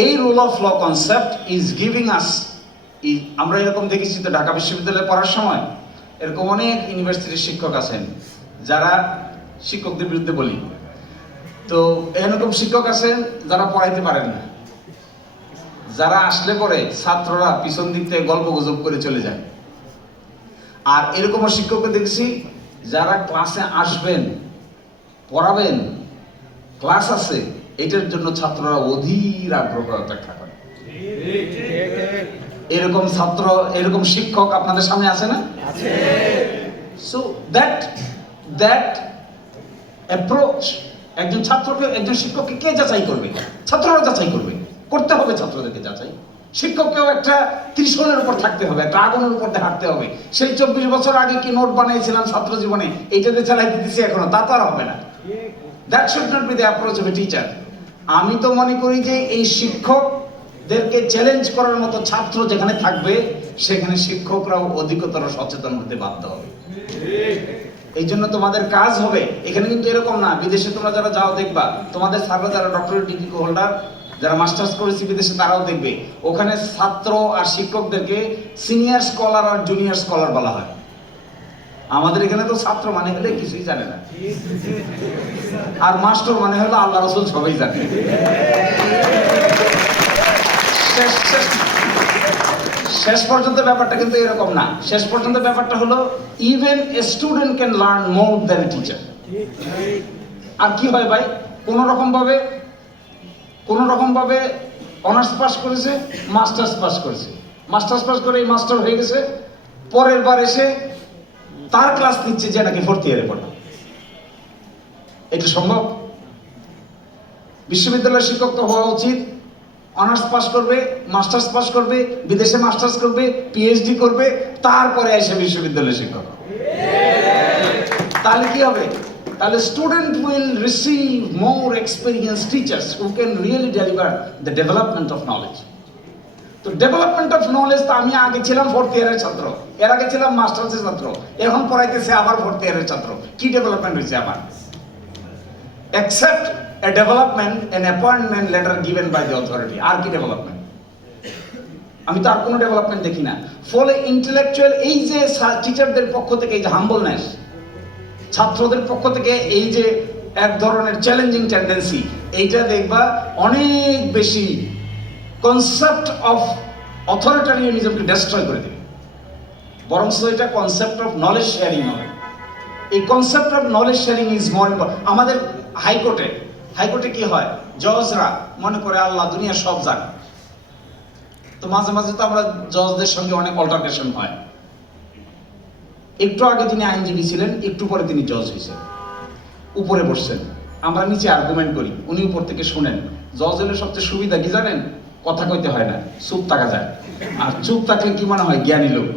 এই rule of law concept is giving us, আমরা এরকম দেখেছি তো ঢাকা বিশ্ববিদ্যালয়ে পড়ার সময়, এরকম অনেক ইউনিভার্সিটির শিক্ষক আছেন যারা, শিক্ষকদের বিরুদ্ধে বলি, তো এরকম শিক্ষক আছেন যারা পড়াইতে পারেন না, যারা আসলে পরে ছাত্ররা পিছন দিক থেকে গল্প গুজব করে চলে যায়। আর এরকমও শিক্ষককে দেখছি যারা ক্লাসে আসবেন, পড়াবেন, ক্লাস আছে, এটার জন্য ছাত্ররা অধীর আগ্রহ অপেক্ষা করে। এরকম ছাত্র, এরকম শিক্ষক আপনাদের সামনে আছে না? সো দ্যাট অ্যাপ্রোচ, একজন ছাত্রকে, একজন শিক্ষককে কে যাচাই করবে? ছাত্ররা যাচাই করবে, করতে হবে ছাত্রদেরকে যাচাই। শিক্ষককেও একটা ত্রিশূলের উপর থাকতে হবে, একটা আগুনের উপর দিয়ে হাঁটতে হবে। সেই 24 বছর আগে কি নোট বানিয়েছিলাম ছাত্র জীবনে, এইটাতে চালাইতে দিচ্ছি এখনো, তা তো আর হবে না। That should not be the approach of a teacher. আমি তো মনে করি যে এই শিক্ষকদেরকে চ্যালেঞ্জ করার মতো ছাত্র যেখানে থাকবে, সেখানে শিক্ষকরাও অধিকতর সচেতন হতে বাধ্য হবে। এই জন্য তোমাদের কাজ হবে, এখানে কিন্তু এরকম না, বিদেশে তোমরা যারা যাও দেখবা, তোমাদের স্যাররা যারা ডক্টরেট ডিগ্রি হোল্ডার, যারা মাস্টার্স করেছে বিদেশে, তারাও দেখবে ওখানে ছাত্র আর শিক্ষকদেরকে সিনিয়র স্কলার আর জুনিয়র স্কলার বলা হয়। আমাদের এখানে তো ছাত্র মানে হলে কিছুই জানে না, আর মাস্টার মানে হলো আল্লাহ রাসূল সবাই জানে। শেষ পর্যন্ত ব্যাপারটা কিন্তু এরকম না। শেষ পর্যন্ত ব্যাপারটা হলো even a student can learn more than a teacher. আর কি হয় ভাই, কোন রকম ভাবে অনার্স পাস করেছে, মাস্টার্স পাস করেছে, মাস্টার্স পাস করে এই মাস্টার হয়ে গেছে, পরের বার এসে তার ক্লাস নিচ্ছে যে নাকি 4th ইয়ারে পড়ে। এটা সম্ভব? বিশ্ববিদ্যালয়ের শিক্ষক তো হওয়া উচিত অনার্স পাস করবে, মাস্টার্স পাস করবে, বিদেশে মাস্টার্স করবে, পিএইচডি করবে, তারপরে এসে বিশ্ববিদ্যালয়ের শিক্ষক। তাহলে কি হবে? তাহলে student will receive more experience teachers who can really deliver the development of knowledge. তো ডেভেলপমেন্ট অফ নলেজ তো আমি আগে ছিলাম 4th ইয়ারের ছাত্র, এর আগে ছিলাম মাস্টার্সের ছাত্র, এখন পড়াইতেছে আবার 4th ইয়ারের ছাত্র। কি ডেভেলপমেন্ট হয়েছে আমার? Except a development, an appointment letter given by the authority. আর কি ডেভেলপমেন্ট? আমি তো আর কোনো ডেভেলপমেন্ট দেখি না। ফলে ইন্টেলেকচুয়াল, এই যে টিচারদের পক্ষ থেকে এই যে হাম্বলনেস, ছাত্রদের পক্ষ থেকে এই যে এক ধরনের চ্যালেঞ্জিং টেন্ডেন্সি, এইটা দেখবা অনেক বেশি কনসেপ্ট অফ অথরিটারিয়ানিজমকে ডেস্ট্রয় করে দেবে। বরং এটা কনসেপ্ট অফ নলেজ শেয়ারিং হবে। এই concept of knowledge sharing is more important. আমাদের হাইকোর্টে কি হয়, জজরা মনে করে আল্লাহ দুনিয়া সব জানে, তো মাঝে মাঝে তো আমরা জজদের সঙ্গে অনেক অল্টারনেশন হয়। একটু আগে তিনি আইনজীবী ছিলেন, একটু পরে তিনি জজ হয়েছেন, উপরে বসছেন, আমরা নিচে আর্গুমেন্ট করি, উনি উপর থেকে শুনেন। জজ হলে সবচেয়ে সুবিধা কি জানেন? কথা কইতে হয় না, চুপ থাকা যায়। আর চুপ থাকলে কি মনে হয়? জ্ঞানী লোক।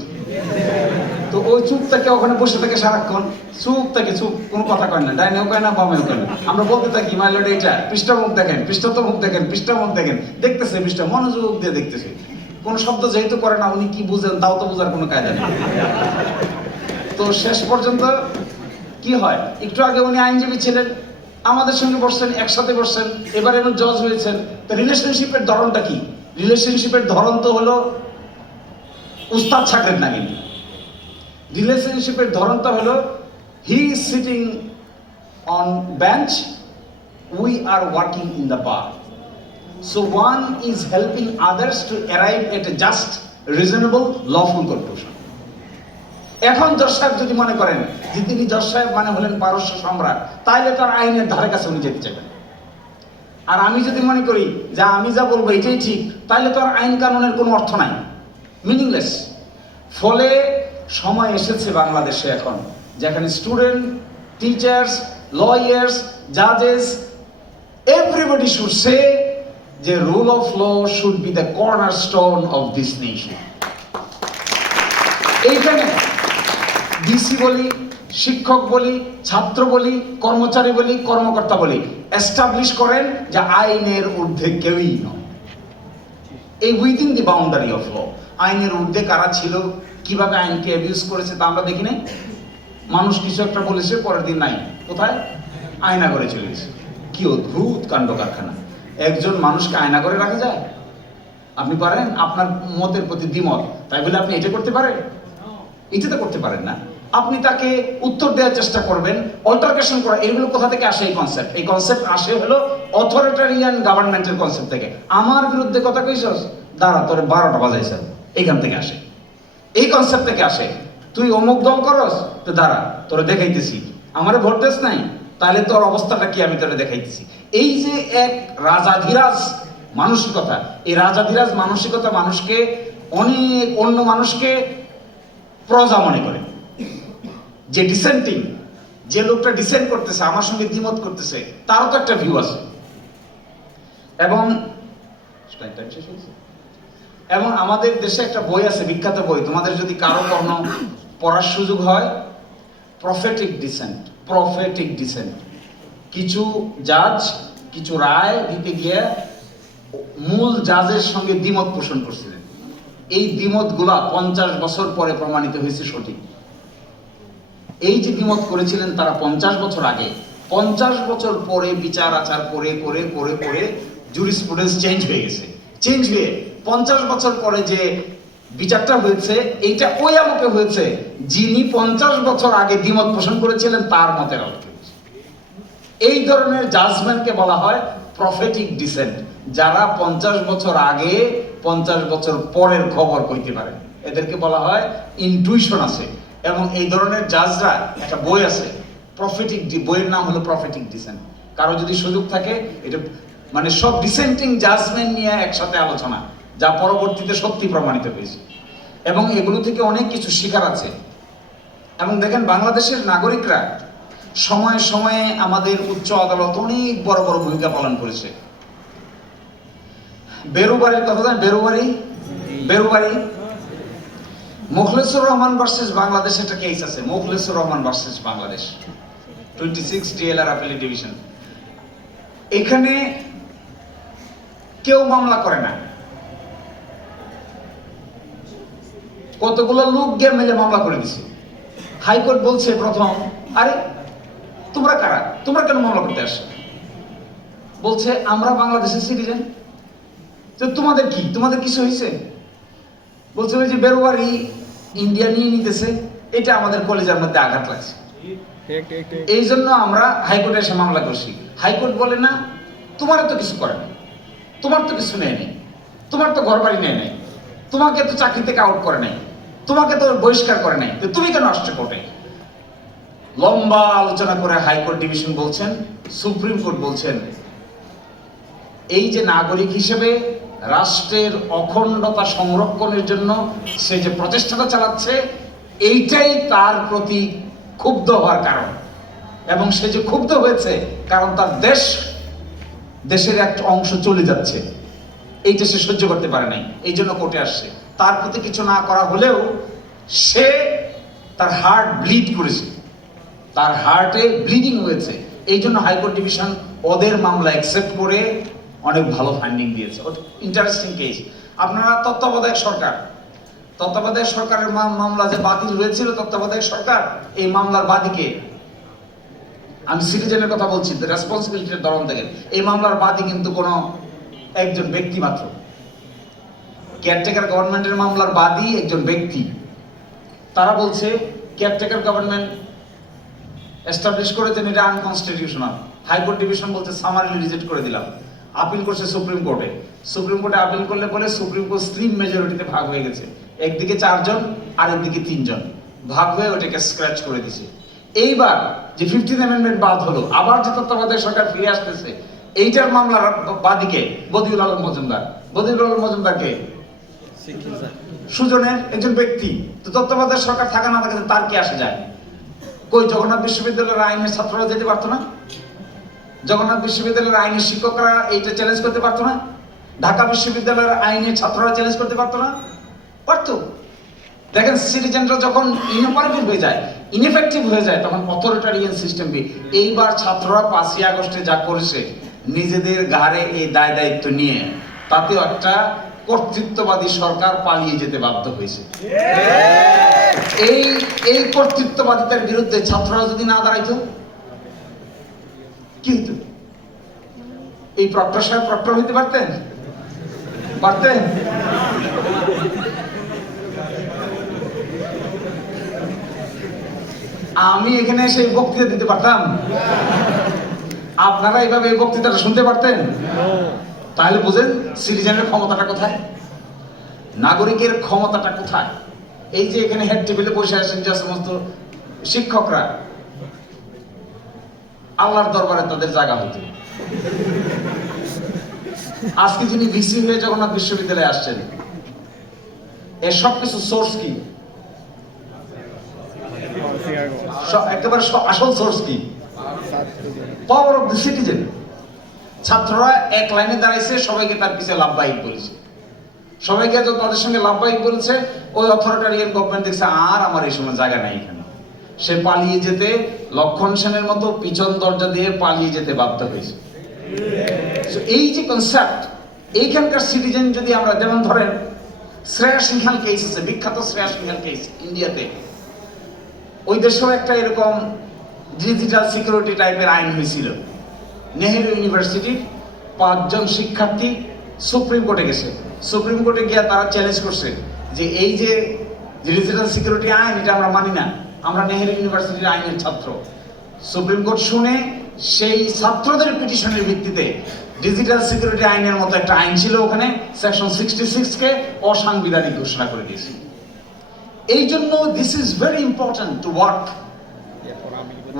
তো ওই চুপ থেকে ওখানে বসে থাকে সারাক্ষণ, চুপ থেকে চুপ, কোনো কথা কয় না, ডাইনেও কয় না, বামেও কয় না। আমরা বলতে থাকি মাইলড এইটা, পৃষ্ঠা মুখ দেখেন, পৃষ্ঠা তো মুখ দেখেন, পৃষ্ঠা মুখ দেখেন, দেখতেছে পৃষ্ঠা, মনোযোগ দিয়ে দেখতেছে। কোনো শব্দ যেহেতু করে না, উনি কি বুঝেন তাও তো বোঝার কোনো কায়দা নেই। তো শেষ পর্যন্ত কি হয়, একটু আগে উনি আইনজীবী ছিলেন, আমাদের সঙ্গে বসছেন, একসাথে বসছেন, এবার এবং জজ হয়েছেন। তো রিলেশনশিপের ধরনটা কি? রিলেশনশিপের ধরন তো হলো উস্তাদ ছাগরেদ না, কিন্তু রিলেশনশিপের ধরনটা হলো he is sitting on bench, we are working in the bar. So one is helping others to arrive at a just, reasonable, lawful conclusion. এখন জজ সাহেব যদি মনে করেন যে তিনি জজ সাহেব মানে হলেন পারস্য সম্রাট, তাহলে তার আইনের ধারে কাছে উনি যেতে চাইবেন। আর আমি যদি মনে করি যে আমি যা বলবো এটাই ঠিক, তাহলে তো আর আইন কানুনের কোনো অর্থ নাই, মিনিংলেস। ফলে সময় এসেছে বাংলাদেশে এখন, যেখানে স্টুডেন্ট, টিচার্স, লয়ার্স, জাজেস, এভরিবডি শুড সে যে rule of law should be the cornerstone of this nation. এইখানে ডিসি বলি, শিক্ষক বলি, ছাত্র বলি, কর্মচারী বলি, কর্মকর্তা বলি, এস্টাবলিশ করেন যে আইনের ঊর্ধ্বে কেউই নয়। এই within the boundary of law. আইনের ঊর্ধ্বে কারা ছিল, কিভাবে আইনকে অ্যাবিউজ করেছে তা আমরা দেখি নাই। মানুষ কিছু একটা বলেছে, পরের দিন নাই, কোথায়? আয়না করে চলে গেছে। কি অদ্ভুত কাণ্ড কারখানা! একজন মানুষকে আয়না করে রাখা যায়? আপনি পারেন? আপনার মতের প্রতি দ্বিমত, তাই বলে আপনি এটা করতে পারেন? এটা তো করতে পারেন না। আপনি তাকে উত্তর দেওয়ার চেষ্টা করবেন, অল্টারকেশন করা, এগুলো কোথা থেকে আসে? এই কনসেপ্ট, এই কনসেপ্ট আসে হলো অথরিটারিয়ান গভর্নমেন্টের কনসেপ্ট থেকে। আমার বিরুদ্ধে কথা কইছস, দাঁড়া তোরে 12টা বাজাইছে, এইখান থেকে আসে, এই কনসেপ্ট থেকে আসে। তুই অমুক দল করস, তো দাঁড়া তোরে দেখাইতেছি, আমারে ভোট দেস নাই, তাহলে তোর অবস্থাটা কি আমি তোরে দেখাইতেছি। এই যে এক রাজাধিরাজ মানসিকতা, এই রাজাধিরাজ মানসিকতা মানুষকে অনেক অন্য মানুষকে প্রজা মনে করে। যে ডিসেন্টিং, যে লোকটা ডিসেন্ট করতেছে, আমার সঙ্গে দ্বিমত করতেছে, তারও তো একটা ভিউ আছে। এবং এবং আমাদের দেশে একটা বই আছে, বিখ্যাত বই, তোমাদের যদি কারো কর্ণ পড়ার সুযোগ হয়, প্রফেটিক ডিসেন্ট। প্রফেটিক ডিসেন্ট, কিছু জাজ কিছু রায় দিতে গিয়ে মূল জাজের সঙ্গে দ্বিমত পোষণ করছিলেন। এই দ্বিমতগুলা 50 বছর পরে প্রমাণিত হয়েছে সঠিক। এই যে দ্বিমত করেছিলেন তারা 50 বছর আগে, 50 বছর পরে বিচার আচার করে করে করে করে জুরিসপ্রুডেন্স চেঞ্জ হয়ে গেছে। চেঞ্জ হয়ে 50 বছর পরে যে বিচারটা হয়েছে, এইটা ওই আমকে হয়েছে যিনি 50 বছর আগে দ্বিমত পোষণ করেছিলেন তার মতের আলোকে। এই ধরনের জাজমেন্টকে বলা হয় প্রফেটিক ডিসেন্ট। যারা 50 বছর আগে 50 বছর পরের খবর কইতে পারে, এদেরকে বলা হয় ইনটুইশন আছে। এবং এই ধরনের জাজরা, একটা বই আছে প্রফেটিক, বইয়ের নাম হলো প্রফেটিক ডিসেন্ট। কারো যদি সুযোগ থাকে, এটা মানে সব ডিসেন্টিং জাজমেন্ট নিয়ে একসাথে আলোচনা, যা পরবর্তীতে সত্যি প্রমাণিত হয়েছে। এবং এগুলো থেকে অনেক কিছু শেখার আছে। এবং দেখেন, বাংলাদেশের নাগরিকরা সময়ে সময়ে আমাদের উচ্চ আদালত অনেক বড় বড় ভূমিকা পালন করেছে। বেরুবাড়ির কথা জানেন? বেরুবাড়ি মুখলেসুর রহমান ভার্সেস বাংলাদেশ একটা কেস আছে। Mukhlesur Rahman versus Bangladesh, 26 DLR appellate division. এখানে কেউ মামলা করে না, কতগুলো লোক গিয়ে মিলে মামলা করে দিছে। হাইকোর্ট বলছে প্রথম, আরে তোমরা কারা, তোমরা কেন মামলা করতে আসছো? বলছে আমরা বাংলাদেশের সিটিজেন। তো তোমাদের কি, তোমাদের কিছু হয়েছে? বলছে ওই যে বেরোবারি ইন্ডিয়া নিয়ে নিতেছে, এটা আমাদের কলেজের মধ্যে আঘাত লাগছে, এই জন্য আমরা হাইকোর্টে এসে মামলা করছি। হাইকোর্ট বলে না, তোমার তো কিছু করে না, তোমার তো কিছু নেয় নাই, তোমার তো ঘর বাড়ি নেয় নাই, তোমাকে তো চাকরি থেকে আউট করে নাই, তোমাকে তো বহিষ্কার করে নাই, তো তুমি কেন আসছো কোর্টে? লম্বা আলোচনা করে হাইকোর্ট ডিভিশন বলছেন, সুপ্রিম কোর্ট বলছেন, এই যে নাগরিক হিসেবে রাষ্ট্রের অখণ্ডতা সংরক্ষণের জন্য সে যে প্রচেষ্টাটা চালাচ্ছে, এইটাই তার প্রতি ক্ষুব্ধ হওয়ার কারণ। এবং সে যে ক্ষুব্ধ হয়েছে কারণ তার দেশের একটা অংশ চলে যাচ্ছে, এইটা সে সহ্য করতে পারে নাই, এই জন্য কোর্টে আসছে। তার প্রতি কিছু না করা হলেও সে তার হার্ট ব্লিড করেছে, তার হার্টে ব্লিডিং হয়েছে, এই জন্য হাইকোর্ট ডিভিশন ওদের মামলা অ্যাকসেপ্ট করে অনেক ভালো ফাইন্ডিং দিয়েছে। Interesting case. আপনারা তত্ত্বাবধায়ক সরকারের মামলা যে বাতিল হয়েছিল, তত্ত্বাবধায়ক সরকার, এই মামলার বাদীকে, আমি সিটিজেনের কথা বলছি, রেসপন্সিবিলিটির ধরন থেকে, এই মামলার বাদী কিন্তু কোনো একজন ব্যক্তি মাত্র। কেয়ারটেকার গভর্নমেন্টের মামলার বাদী একজন ব্যক্তি। তারা বলছে কেয়ারটেকার গভর্নমেন্ট এস্টাবলিশ করেছেন, এটা আনকনস্টিটিউশনাল। হাইকোর্ট ডিভিশন বলছে সামারিলি রিজেক্ট করে দিলাম। আপিল করছে সুপ্রিম কোর্টে। সুপ্রিম কোর্টে আপিল করলে বলে সুপ্রিম কোর্ট স্লিম মেজরিটিতে ভাগ হয়ে গেছে, একদিকে 4 জন আর একদিকে 3 জন ভাগ হয়ে ওটাকে স্ক্র্যাচ করে দিছে। এইবার যে 15th অ্যামেন্ডমেন্ট বাদ হলো, আবার যে তত্ত্বাবধায়ক সরকার ফিরে আসতেছে, এইটার মামলার বাদীকে বদিউল আলম মজুমদার। বদিউল আলম মজুমদারকে সুজনের একজন ব্যক্তি। তো তত্ত্বাবধায়ক সরকার থাকা না থাকাতে তার কি আসে যায়? কই জগন্নাথ বিশ্ববিদ্যালয়ের আইনের ছাত্ররা যেতে পারতো না? জগন্নাথ বিশ্ববিদ্যালয়ের আইনের শিক্ষকরা এইটা চ্যালেঞ্জ করতে পারতো না? ঢাকা বিশ্ববিদ্যালয়ের আইনের ছাত্ররা চ্যালেঞ্জ করতে পারতো না? পারতো। দেখেন, সিটিজেনরা যখন ইনঅপারেটিভ হয়ে যায়, ইনএফেক্টিভ হয়ে যায়, তখন অথরিটারিয়ান সিস্টেম। এইবার ছাত্ররা 5ই আগস্টে যা করেছে, নিজেদের ঘাড়ে এই দায় দায়িত্ব নিয়ে, তাতে একটা কর্তৃত্ববাদী সরকার পালিয়ে যেতে বাধ্য হয়েছে। এই কর্তৃত্ববাদিতার বিরুদ্ধে ছাত্ররা যদি না দাঁড়াইতো, কি হতো? এই প্রক্টর সাহেব প্রক্টর হইতে পারতেন? আমি এখানে এসে বক্তৃতা দিতে পারতাম? আপনারা এইভাবে এই বক্তৃতাটা শুনতে পারতেন? তাহলে বুঝেন সিটিজেনের ক্ষমতাটা কোথায়, নাগরিকের ক্ষমতাটা কোথায়। এই যে এখানে হেড টেবিলে বসে আছেন যে সমস্ত শিক্ষকরা, আল্লাহর দরবারে তাদের জায়গা হতো। আজকে যিনি ভিসি হয়ে জগন্নাথ বিশ্ববিদ্যালয়ে আসছেন, এর সবকিছু সোর্স কি? একেবারে আসল সোর্স কি? Power of the citizen. ছাত্ররা এক লাইনে দাঁড়াইছে, সবাইকে তার পিছিয়ে লাভবাহিক বলেছে, সবাইকে যখন তাদের সঙ্গে লাভবাহিক বলেছে, ওই অথরিটারিয়ান গভর্নমেন্ট দেখছে আর আমার এই সময় জায়গা নাই এখানে। সে পালিয়ে যেতে, লক্ষণ সেনের মতো পিছন দরজা দিয়ে পালিয়ে যেতে বাধ্য হয়েছে। এই যে কনসেপ্ট, এইখানকার সিটিজেন যদি আমরা, যেমন ধরেন শ্রেয়া সিংহাল কেস আছে, বিখ্যাত শ্রেয়া সিংহাল কেস ইন্ডিয়াতে। ওই দেশেও একটা এরকম ডিজিটাল সিকিউরিটি টাইপের আইন হয়েছিল। নেহেরু ইউনিভার্সিটির 5 জন শিক্ষার্থী সুপ্রিম কোর্টে গেছে। সুপ্রিম কোর্টে গিয়ে তারা চ্যালেঞ্জ করছে যে এই যে ডিজিটাল সিকিউরিটি আইন, এটা আমরা মানি না, আমরা নেহেরু ইউনিভার্সিটির আইনের ছাত্র। সুপ্রিম কোর্ট শুনে সেই ছাত্রদের পিটিশনের ভিত্তিতে ডিজিটাল সিকিউরিটি আইনের মতো একটা আইন ছিল ওখানে, সেকশন 66 কে অসাংবিধানিক ঘোষণা করে দিয়েছে। এই জন্য this is very important to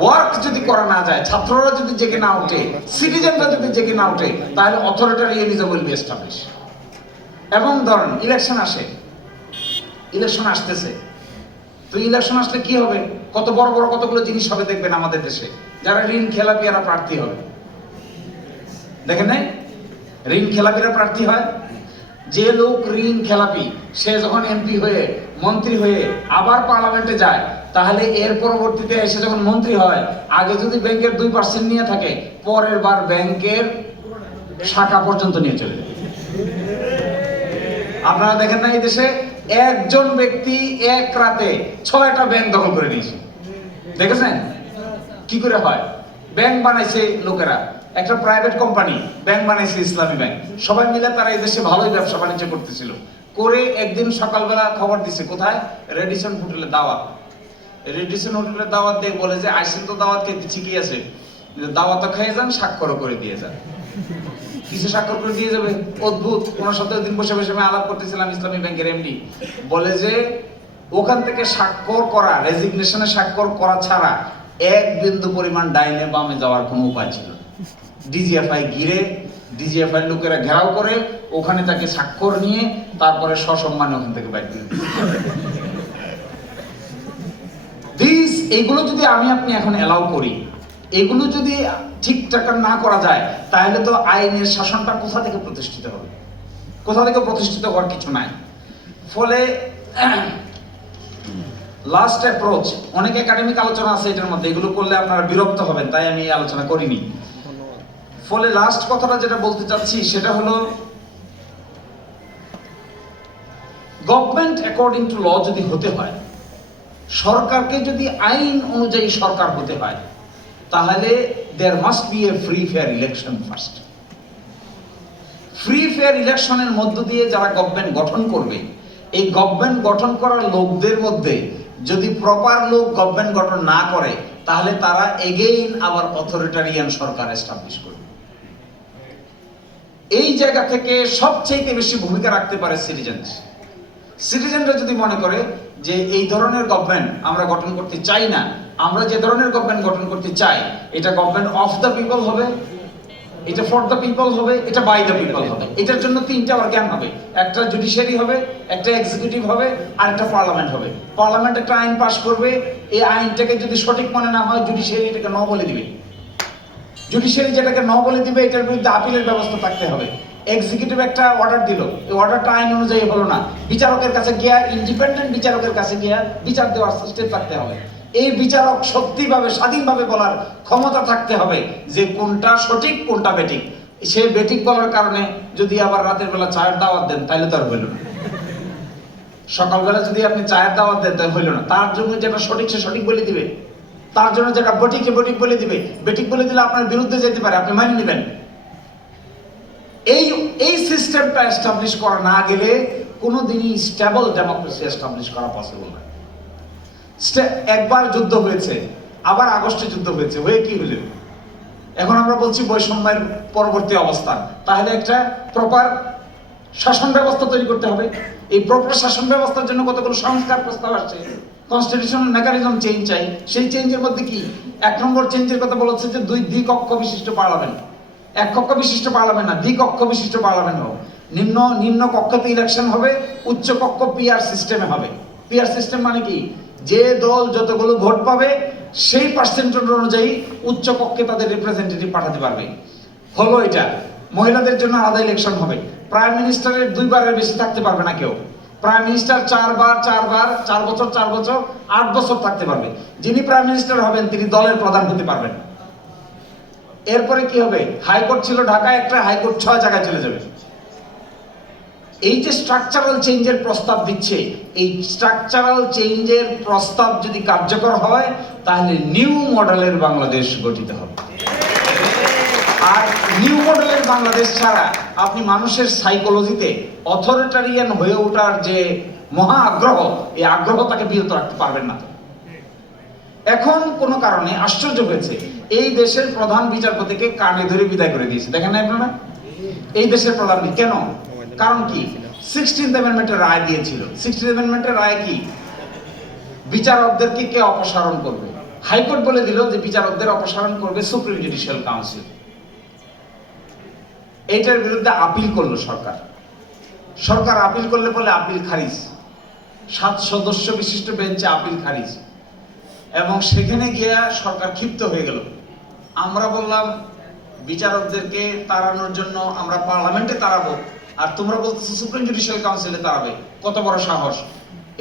work যদি করা না যায়, ছাত্ররা যদি জেগে না ওঠে, সিটিজেনরা যদি জেগে না ওঠে, তাহলে অথরিটারিয়ানিজম উইল বি এস্টাবলিশ। এবং ধরেন ইলেকশন আসে, ইলেকশন আসতেছে, তো ইলেকশন আসলে কি হবে? কত বড় বড় কতগুলো জিনিস হবে দেখবেন আমাদের দেশে। যারা ঋণ খেলাপিয়ারা প্রার্থী হবে, দেখেন নাই? ঋণ খেলাপিরা প্রার্থী হয়। যে লোক ঋণ খেলাপি, সে যখন এমপি হয়ে, মন্ত্রী হয়ে আবার পার্লামেন্টে যায়, তাহলে এর পরবর্তীতে এসে যখন মন্ত্রী হয়, আগে যদি ব্যাংকের 2% নিয়ে থাকে, পরের বার ব্যাংকের শাখা পর্যন্ত নিয়ে চলে যায়। আপনারা দেখেন না এই দেশে একজন ব্যক্তি এক রাতে 6টা ব্যাংক দখল করে নিয়েছে, দেখেছেন? কি করে হয়? ব্যাংক বানাইছে লোকেরা, একটা প্রাইভেট কোম্পানি ব্যাংক বানাইছে, ইসলামী ব্যাংক। সবাই মিলে তারা এই দেশে ভালোই ব্যবসা বাণিজ্য করতেছিল। করে একদিন সকালবেলা খবর দিছে, কোথায়? রেডিসন হোটেলে দাওয়াত। রেডিসন হোটেলে দাওয়াত দিয়ে বলে যে আইসেন তো দাওয়াত খেতে, ঠিকই আছে, দাওয়াত খেয়ে যান, স্বাক্ষরও করে দিয়ে যান। কিছু স্বাক্ষর করে দিয়ে যাবে? অদ্ভুত। ওনার সাথে দিন বসে বসে আমি আলাপ করতেছিলাম, ইসলামী ব্যাংকের এমডি বলে যে ওখান থেকে স্বাক্ষর করা, রেজিগনেশনে স্বাক্ষর করা ছাড়া 1 বিন্দু পরিমাণ ডাইনে বামে যাওয়ার কোনো উপায় ছিল না। ডিজিএফআই ঘিরে, ডিজিএফআই লোকেরা ঘেরাও করে ওখানে তাকে স্বাক্ষর নিয়ে তারপরে সসম্মানে ওখান থেকে বাইর করে এইগুলো যদি আমি আপনি এখন এলাও করি, এগুলো যদি ঠিকঠাক না করা যায়, তাহলে তো আইনের শাসনটা কোথা থেকে প্রতিষ্ঠিত হবে? কোথা থেকে প্রতিষ্ঠিত হওয়ার কিছু নাই। ফলে লাস্ট অ্যাপ্রোচ, অনেক একাডেমিক আলোচনা আছে এটার মধ্যে, এগুলো করলে আপনারা বিরক্ত হবেন, তাই আমি এই আলোচনা করিনি। ফলে লাস্ট কথাটা যেটা বলতে চাচ্ছি সেটা হলো, গভর্নমেন্ট অ্যাকর্ডিং টু ল যদি হতে হয়, সরকারকে যদি আইন অনুযায়ী সরকার হতে হয়, তাহলে there must be a free fair election first. Free fair ইলেকশনের মধ্য দিয়ে যারা গভর্নমেন্ট গঠন করবে, এই গভর্নমেন্ট গঠন করার লোকদের মধ্যে যদি প্রপার লোক গভর্নমেন্ট গঠন না করে, তাহলে তারা এগেইন আবার অথরিটারিয়ান সরকার এস্টাবলিশ করবে। এই জায়গা থেকে সবচেয়ে বেশি ভূমিকা রাখতে পারে সিটিজেনরা যদি মনে করে যে এই ধরনের গভর্নমেন্ট আমরা গঠন করতে চাই না, আমরা যে ধরনের গভর্নমেন্ট গঠন করতে চাই, এটা গভর্নমেন্ট অফ দ্য পিপল হবে, এটা ফর দ্য পিপল হবে, এটা বাই দ্য পিপল হবে। এটার জন্য 3টা অর্গান হবে, একটা জুডিশিয়ারি হবে, একটা এক্সিকিউটিভ হবে, আর একটা পার্লামেন্ট হবে। পার্লামেন্ট একটা আইন পাস করবে, এই আইনটাকে যদি সঠিক মনে না হয়, জুডিশিয়ারি এটাকে ন বলে দিবে। জুডিশিয়ারি যেটাকে ন বলে দিবে, এটার বিরুদ্ধে আপিলের ব্যবস্থা থাকতে হবে। এক্সিকিউটিভ একটা অর্ডার দিল, এই অর্ডারটা আইন অনুযায়ী হলো না, বিচারকের কাছে গিয়া, ইন্ডিপেন্ডেন্ট বিচারকের কাছে গিয়া বিচার দেওয়ার সিস্টেম থাকতে হবে। এই বিচারক সত্যিভাবে স্বাধীনভাবে বলার ক্ষমতা থাকতে হবে যে কোনটা সঠিক কোনটা বেঠিক। সে বেঠিক বলার কারণে যদি আবার রাতের বেলা চায়ের দাওয়াত দেন, তাহলে তো আর হইল না। সকালবেলা যদি আপনি চায়ের দাওয়াত দেন, তাহলে হইল না। তার জন্য যেটা সঠিক সে সঠিক বলে দিবে, তার জন্য যেটা বেঠিক সে বেঠিক বলে দিবে। বেঠিক বলে দিলে আপনার বিরুদ্ধে যেতে পারে, আপনি মানিয়ে নেবেন। এই সিস্টেমটা এস্টাবলিশ করা না গেলে কোনোদিনই স্টেবল ডেমোক্রেসি এস্টাবলিশ করা পসিবল না। একবার যুদ্ধ হয়েছে, আবার আগস্টে যুদ্ধ হয়েছে, হয়ে কি হলো? এখন আমরা বলছি বৈষম্যের পরবর্তী অবস্থান। তাহলে একটা প্রপার শাসন ব্যবস্থা তৈরি করতে হবে। এই প্রপার শাসন ব্যবস্থার জন্য কতগুলো সংস্কার প্রস্তাব আসছে, কনস্টিটিউশনাল মেকানিজম চেঞ্জ চাই। সেই চেঞ্জের মধ্যে কি 1 নম্বর চেঞ্জের কথা বলেছে যে 2 দ্বিকক্ষ বিশিষ্ট পার্লামেন্ট, 1 কক্ষ বিশিষ্ট পার্লামেন্ট না, দ্বিকক্ষ বিশিষ্ট পার্লামেন্ট হবে। নিম্ন কক্ষতে ইলেকশন হবে, উচ্চ কক্ষ পিআর সিস্টেমে হবে। পিআর সিস্টেম মানে কি, যে দল যতগুলো ভোট পাবে সেই পার্সেন্টেজ অনুযায়ী উচ্চ কক্ষে তাদের রিপ্রেজেন্টেটিভ পাঠাতে পারবে। হলো এটা। মহিলাদের জন্য আলাদা ইলেকশন হবে। প্রাইম মিনিস্টারের 2 বারের বেশি থাকতে পারবে না কেউ। প্রাইম মিনিস্টার 4 বছর 8 বছর থাকতে পারবে। যিনি প্রাইম মিনিস্টার হবেন তিনি দলের প্রধান হতে পারবেন। এরপরে কি হবে, হাইকোর্ট ছিল ঢাকায় একটা, হাইকোর্ট 6 জায়গায় চলে যাবে। এই যে স্ট্রাকচারাল চেঞ্জের প্রস্তাব দিচ্ছে, এই স্ট্রাকচারাল চেঞ্জের প্রস্তাব যদি কার্যকর হয় তাহলে নিউ মডেলের বাংলাদেশ গঠিত হবে। আর নিউ মডেলের বাংলাদেশ ছাড়া আপনি মানুষের সাইকোলজিতে অথরিটারিয়ান হয়ে ওঠার যে মহা আগ্রহ, এই আগ্রহ তাকে বিরত রাখতে পারবেন না। এখন কোন কারণে আশ্চর্য হয়েছে, এই দেশের প্রধান বিচারপতিকে কানে ধরে বিদায় করে দিয়েছে। দেখেন না আপনারা, এই দেশের প্রধান কেন? কারণ কি, 16th অ্যামেন্ডমেন্টের রায় দিয়েছিল। 16th অ্যামেন্ডমেন্টের রায় কি, বিচারকদেরকে কে অপসারণ করবে? হাইকোর্ট বলে দিল যে বিচারকদের অপসারণ করবে সুপ্রিম জুডিশিয়াল কাউন্সিল। এইটার বিরুদ্ধে আপিল করলো সরকার। সরকার আপিল করলে বলে আপিল খারিজ। 7 সদস্য বিশিষ্ট বেঞ্চে আপিল খারিজ। এবং সেখানে গিয়ে সরকার ক্ষিপ্ত হয়ে গেল। আমরা বললাম বিচারকদেরকে তাড়ানোর জন্য আমরা পার্লামেন্টে তাড়াবো, আর তোমরা বলতেছো সুপ্রিম জুডিশিয়াল কাউন্সিলে তাড়াবে। কত বড় সাহস!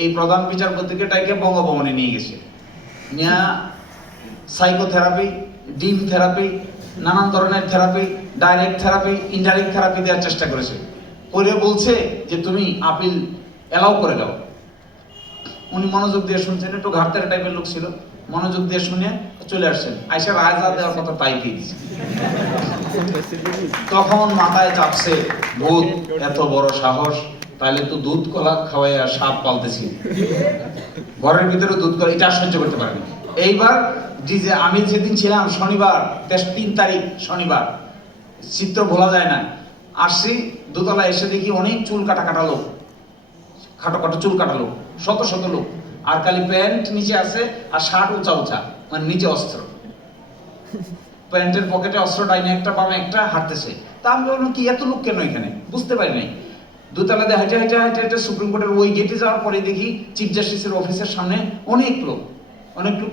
এই প্রধান বিচারপতিকে ডাইকে বঙ্গভবনে নিয়ে গেছে, নিয়ে সাইকোথেরাপি, ডিম থেরাপি, নানান ধরনের therapy, direct therapy, indirect therapy দেওয়ার চেষ্টা করেছে। করে বলছে যে তুমি আপিল এলাও করে দাও। উনি মনোযোগ দিয়ে শুনছেন, একটু ঘাটতের টাইপের লোক ছিল, মনোযোগ দিয়ে শুনে চলে আসছেন। আইসা রায় যা দেওয়ার কথা তাই দিয়েছে। তখন মাথায় চাপছে, ভূত, এত বড় সাহস, তাহলে তো দুধ কলা খাওয়াই আর সাপ পালতেছি, ঘরের ভিতরে দুধ কলা, এটা সহ্য করতে পারেনি। এইবার যে আমি যেদিন ছিলাম শনিবার, 3 তারিখ শনিবার, চিত্র ভোলা যায় না। আসছি দোতলা, এসে দেখি অনেক চুল কাটা লোক, খাটো চুল কাটা লোক, শত লোক, আর খালি প্যান্ট নিচে আছে আর শার্ট উঁচা, মানে নিচে অস্ত্র, প্যান্টের পকেটে অস্ত্র, ডাইনে একটা বামে একটা, হাঁটতেছে। তা আমি বললাম কি এত লোক কেন এখানে, বুঝতে পারি নাই। দোতলা দিয়ে হাঁটে সুপ্রিম কোর্টের ওই গেটে যাওয়ার পরে দেখি চিফ জাস্টিসের অফিসের সামনে অনেক লোক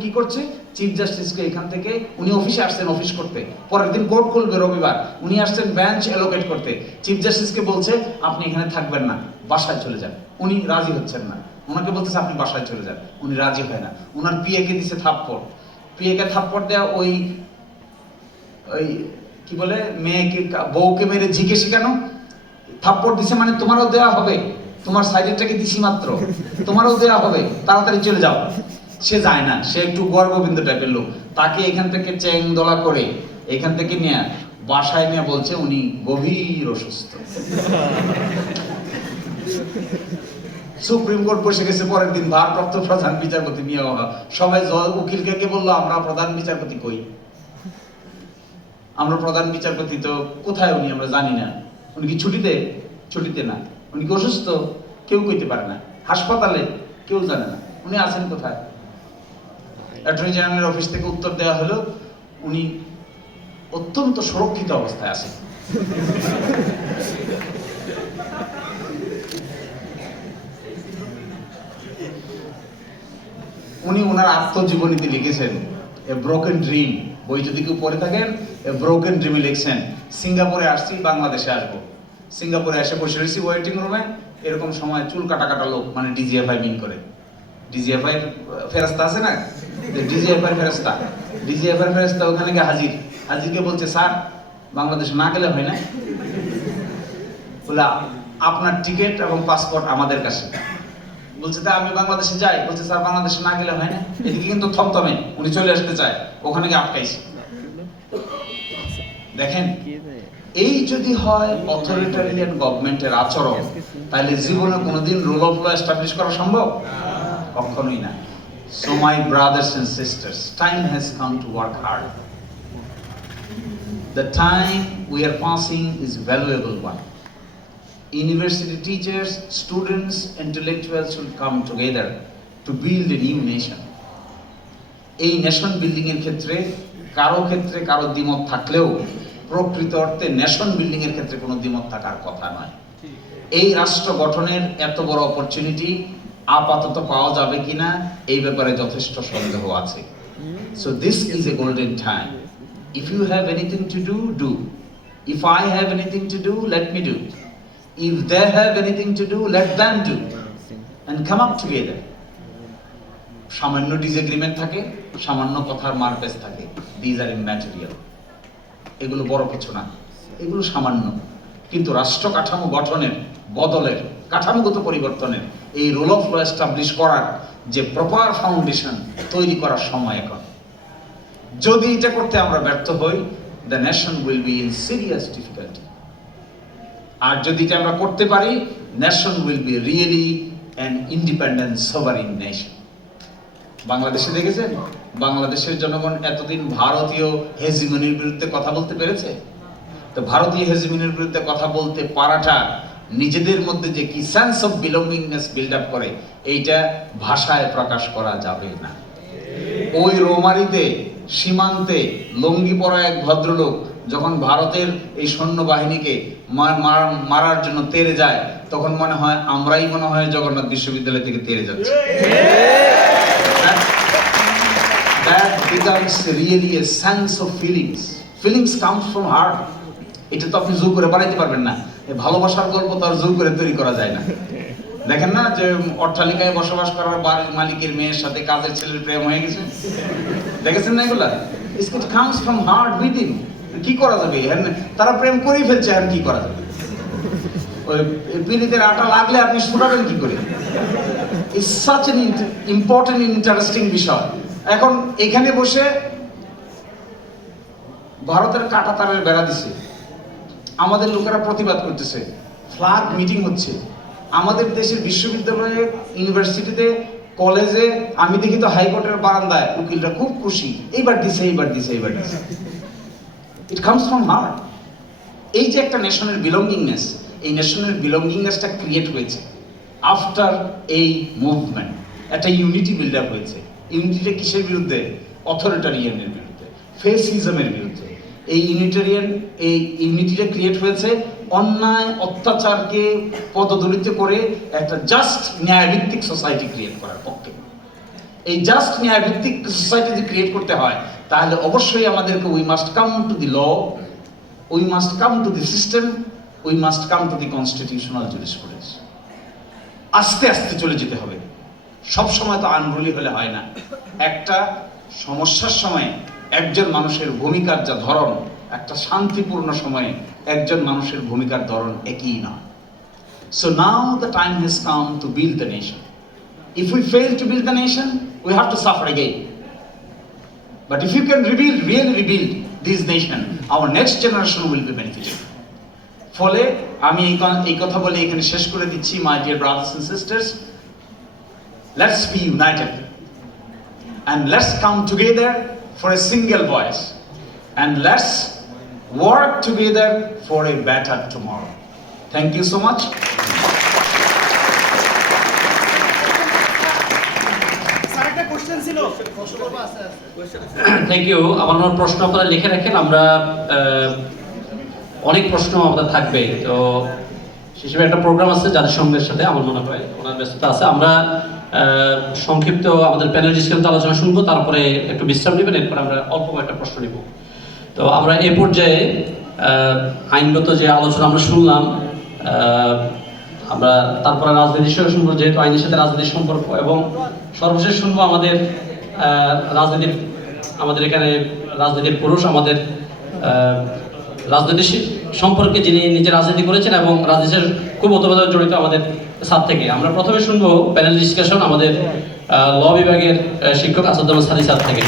কি করছে, চিফ জাস্টিসকে এখান থেকে, উনি অফিসে আসছেন অফিস করতে, পরের দিন কোর্ট খুলবে রবিবার, উনি আসছেন বেঞ্চ অ্যালোকেট করতে। চিফ জাস্টিসকে বলছে আপনি এখানে থাকবেন না, বাসায় চলে যান। উনি রাজি হচ্ছেন না, ওনাকে বলতেছে আপনি বাসায় চলে যান, উনি রাজি হয় না। ওনার পিএকে দিছে থাপ্পড়। পিএকে থাপ্পড় দেওয়া ওই কি বলে, মেয়েকে বউকে মেরে জিকে শেখানো, থাপ্পড় দিছে মানে তোমারও দেওয়া হবে, তোমার সাইডেরটাকে দিছি মাত্র, তোমারও দেওয়া হবে, তাড়াতাড়ি চলে যাও। সে যায় না, সে একটু গর্ববিন্দু টাইপের লোক। তাকে এখান থেকে চ্যাং দোলা করে এখান থেকে নিয়ে বাসায় নিয়ে বলছে উনি গভীর অসুস্থ। সুপ্রিম কোর্ট বসে গেছে পরের দিন, ভারপ্রাপ্ত প্রধান বিচারপতি নিয়ে সবাই উকিলকে বললো আমরা প্রধান বিচারপতি কই, আমরা প্রধান বিচারপতি তো কোথায় উনি আমরা জানি না। উনি কি ছুটিতে না, উনি কি অসুস্থ, কেউ কইতে পারে না, হাসপাতালে কেউ জানে না, উনি আছেন কোথায়। অ্যাটর্নি জেনারেলের অফিস থেকে উত্তর দেওয়া হলো উনি অত্যন্ত সুরক্ষিত অবস্থায় আছেন। উনি ওনার আত্মজীবনীতে লিখেছেন এ ব্রোকেন ড্রিম, বই যদি কেউ পড়ে থাকেন, এ ব্রোকেন ড্রিমে লিখছেন সিঙ্গাপুরে আসছি, বাংলাদেশে আসবো। সিঙ্গাপুরে এসে বসে রয়েছি ওয়েটিং রুমে, এরকম সময় চুল কাটা লোক, মানে ডিজিএফআই মিন করে, ডিজিএফআই ফেরেস্তা আছে না, ডিজিএফআই ফেরেস্তা ওখানে গিয়ে হাজিরকে বলছে স্যার বাংলাদেশে না গেলে হয় না, বলে আপনার টিকিট এবং পাসপোর্ট আমাদের কাছে। বলছে তা আমি বাংলাদেশে যাই, বলছে স্যার বাংলাদেশে না গেলে হয় না। এদিকে কিন্তু থমথমে, উনি চলে আসতে চায়, ওখানে গিয়ে আটকাইছে। দেখেন, এই যদি হয় অথরিটারিয়ান গভর্নমেন্টের আচরণ, তাহলে জীবনে কোনোদিন রুল অফ ল এস্টাবলিশ করা সম্ভব? কখনোই না। So my brothers and sisters, time has come to work hard. The time we are passing is valuable one. University teachers, students, intellectuals should come together to build a new nation. এই nation building এর ক্ষেত্রে কারো দ্বিমত থাকলেও প্রকৃত অর্থে nation building এর ক্ষেত্রে কোনো দ্বিমত থাকার কথা নয়। এই রাষ্ট্র গঠনের এত বড় অপরচুনিটি আপাতত পাওয়া যাবে কিনা এই ব্যাপারে যথেষ্ট সন্দেহ আছে। So this is a golden time. If you have anything to do, do. If I have anything to do, let me do. If they have anything to do, let them do and come up together. সামান্য disagreement থাকে, সামান্য কথার মারপেচ থাকে, these are immaterial. এগুলো বড় কিছু না, এগুলো সামান্য। কিন্তু রাষ্ট্র কাঠামো গঠনের, বদলের, কাঠামোগত পরিবর্তনের, এই রুল অফ ল এস্টাবলিশ করার যে প্রপার ফাউন্ডেশন তৈরি করার সময় এখন। যদি এটা করতে আমরা ব্যর্থ হই, the nation will be in serious difficulty. আর যদি এটা আমরা করতে পারি, nation will be really an independent sovereign nation. বাংলাদেশে দেখেছেন, বাংলাদেশের জনগণ এতদিন ভারতীয় হেজিমনির বিরুদ্ধে কথা বলতে পেরেছে। তো ভারতীয় হেজিমনির বিরুদ্ধে কথা বলতে পারাটা নিজেদের মধ্যে যে কি sense of belongingness build up করে, এইটা ভাষায় প্রকাশ করা যাবে না। ওই রোমারিতে সীমান্তে লঙ্গি পরা এক ভদ্রলোক যখন ভারতের এই সৈন্যবাহিনীকে মারার জন্য তেড়ে যায়, তখন মনে হয় আমরাই মনে হয় জগন্নাথ বিশ্ববিদ্যালয় থেকে তেড়ে যাচ্ছি। That becomes really a sense of feelings. Feelings comes from heart. এটা তো আপনি জোর করে বানাইতে পারবেন না। ভালোবাসার গল্প তো আর জোর করে তৈরি করা যায় না। দেখেন না যে অট্টালিকায় বসবাস করার বাড়ির মালিকের মেয়ের সাথে কাজের ছেলের প্রেম হয়ে গেছে, দেখেছেন না এগুলা? It comes from heart within. কি করা যাবে? তারা প্রেম করেই ফেলছে, আর কি করা যাবে? ওই পিড়িতের আটা লাগলে আপনি শুনাবেন কি করে? It's such an important interesting বিষয়। এখন এখানে বসে ভারতের কাঁটাতারের বেড়া দিছে, আমাদের লোকেরা প্রতিবাদ করতেছে, ফ্ল্যাগ মিটিং হচ্ছে। আমাদের দেশের বিশ্ববিদ্যালয়ে, ইউনিভার্সিটিতে, কলেজে আমি দেখি তো হাইকোর্টের বারান্দায় উকিলরা খুব খুশি, এইবার দিছে। It comes from heart. এই যে একটা নেশনের বিলঙ্গিংনেস, এই নেশনের বিলঙ্গিংনেসটা ক্রিয়েট হয়েছে আফটার এই মুভমেন্ট। একটা ইউনিটি বিল্ড আপ হয়েছে। ইউনিটিটা কিসের বিরুদ্ধে? অথরিটারিয়ানের বিরুদ্ধে, ফেসিজমের বিরুদ্ধে। এই ইউনিটিটা ক্রিয়েট হয়েছে অন্যায় অত্যাচারকে পদদলিত করে একটা জাস্ট ন্যায়ভিত্তিক সোসাইটি ক্রিয়েট করার পক্ষে। এই জাস্ট ন্যায়ভিত্তিক সোসাইটি যদি ক্রিয়েট করতে হয়, তাহলে অবশ্যই আমাদেরকে we must come to the law, we must come to the system, we must come to the constitutional jurisprudence. আস্তে আস্তে চলে যেতে হবে। সব সময় তো আনরুলি হলে হয় না। একটা সমস্যার সময় একজন মানুষের ভূমিকার যা ধরন, একটা শান্তিপূর্ণ সময়ে একজন মানুষের ভূমিকার ধরন একই নয়। So now the time has come to build the nation. If we fail to build the nation, we have to suffer again. But if you can really rebuild this nation, our next generation will be beneficial. ফলে আমি এই কথা বলে এখানে শেষ করে দিচ্ছি। My dear brothers and sisters, let's be united and let's come together for a single voice and let's work together for a better tomorrow. Thank you so much. Thank you. আমার প্রশ্ন আপনারা লিখে রাখেন, আমরা অনেক প্রশ্ন আমাদের থাকবে। তো হিসেবে একটা প্রোগ্রাম আছে যাদের সঙ্গের সাথে আমার মনে হয় ওনার ব্যস্ততা আছে। আমরা সংক্ষিপ্ত আমাদের প্যানেল ডিসকাশন আলোচনা শুনবো, তারপরে একটু বিশ্রাম নেবেন, এরপর আমরা অল্প একটা প্রশ্ন নিব। তো আমরা এ পর্যায়ে আইনগত যে আলোচনা আমরা শুনলাম, আমরা তারপরে রাজনীতির সঙ্গে শুনবো, যেহেতু আইনের সাথে রাজনীতির সম্পর্ক, এবং সর্বশেষ শুনবো আমাদের আমাদের এখানে রাজনীতির পুরুষ, আমাদের রাজনীতি সম্পর্কে যিনি নিজে রাজনীতি করেছেন এবং রাজনীতির খুব ওতপ্রোত জড়িত আমাদের স্যার থেকে। আমরা প্রথমে শুনবো প্যানেল ডিসকাশন আমাদের ল বিভাগের শিক্ষক আসাদুজ্জামান সাদি স্যার থেকে।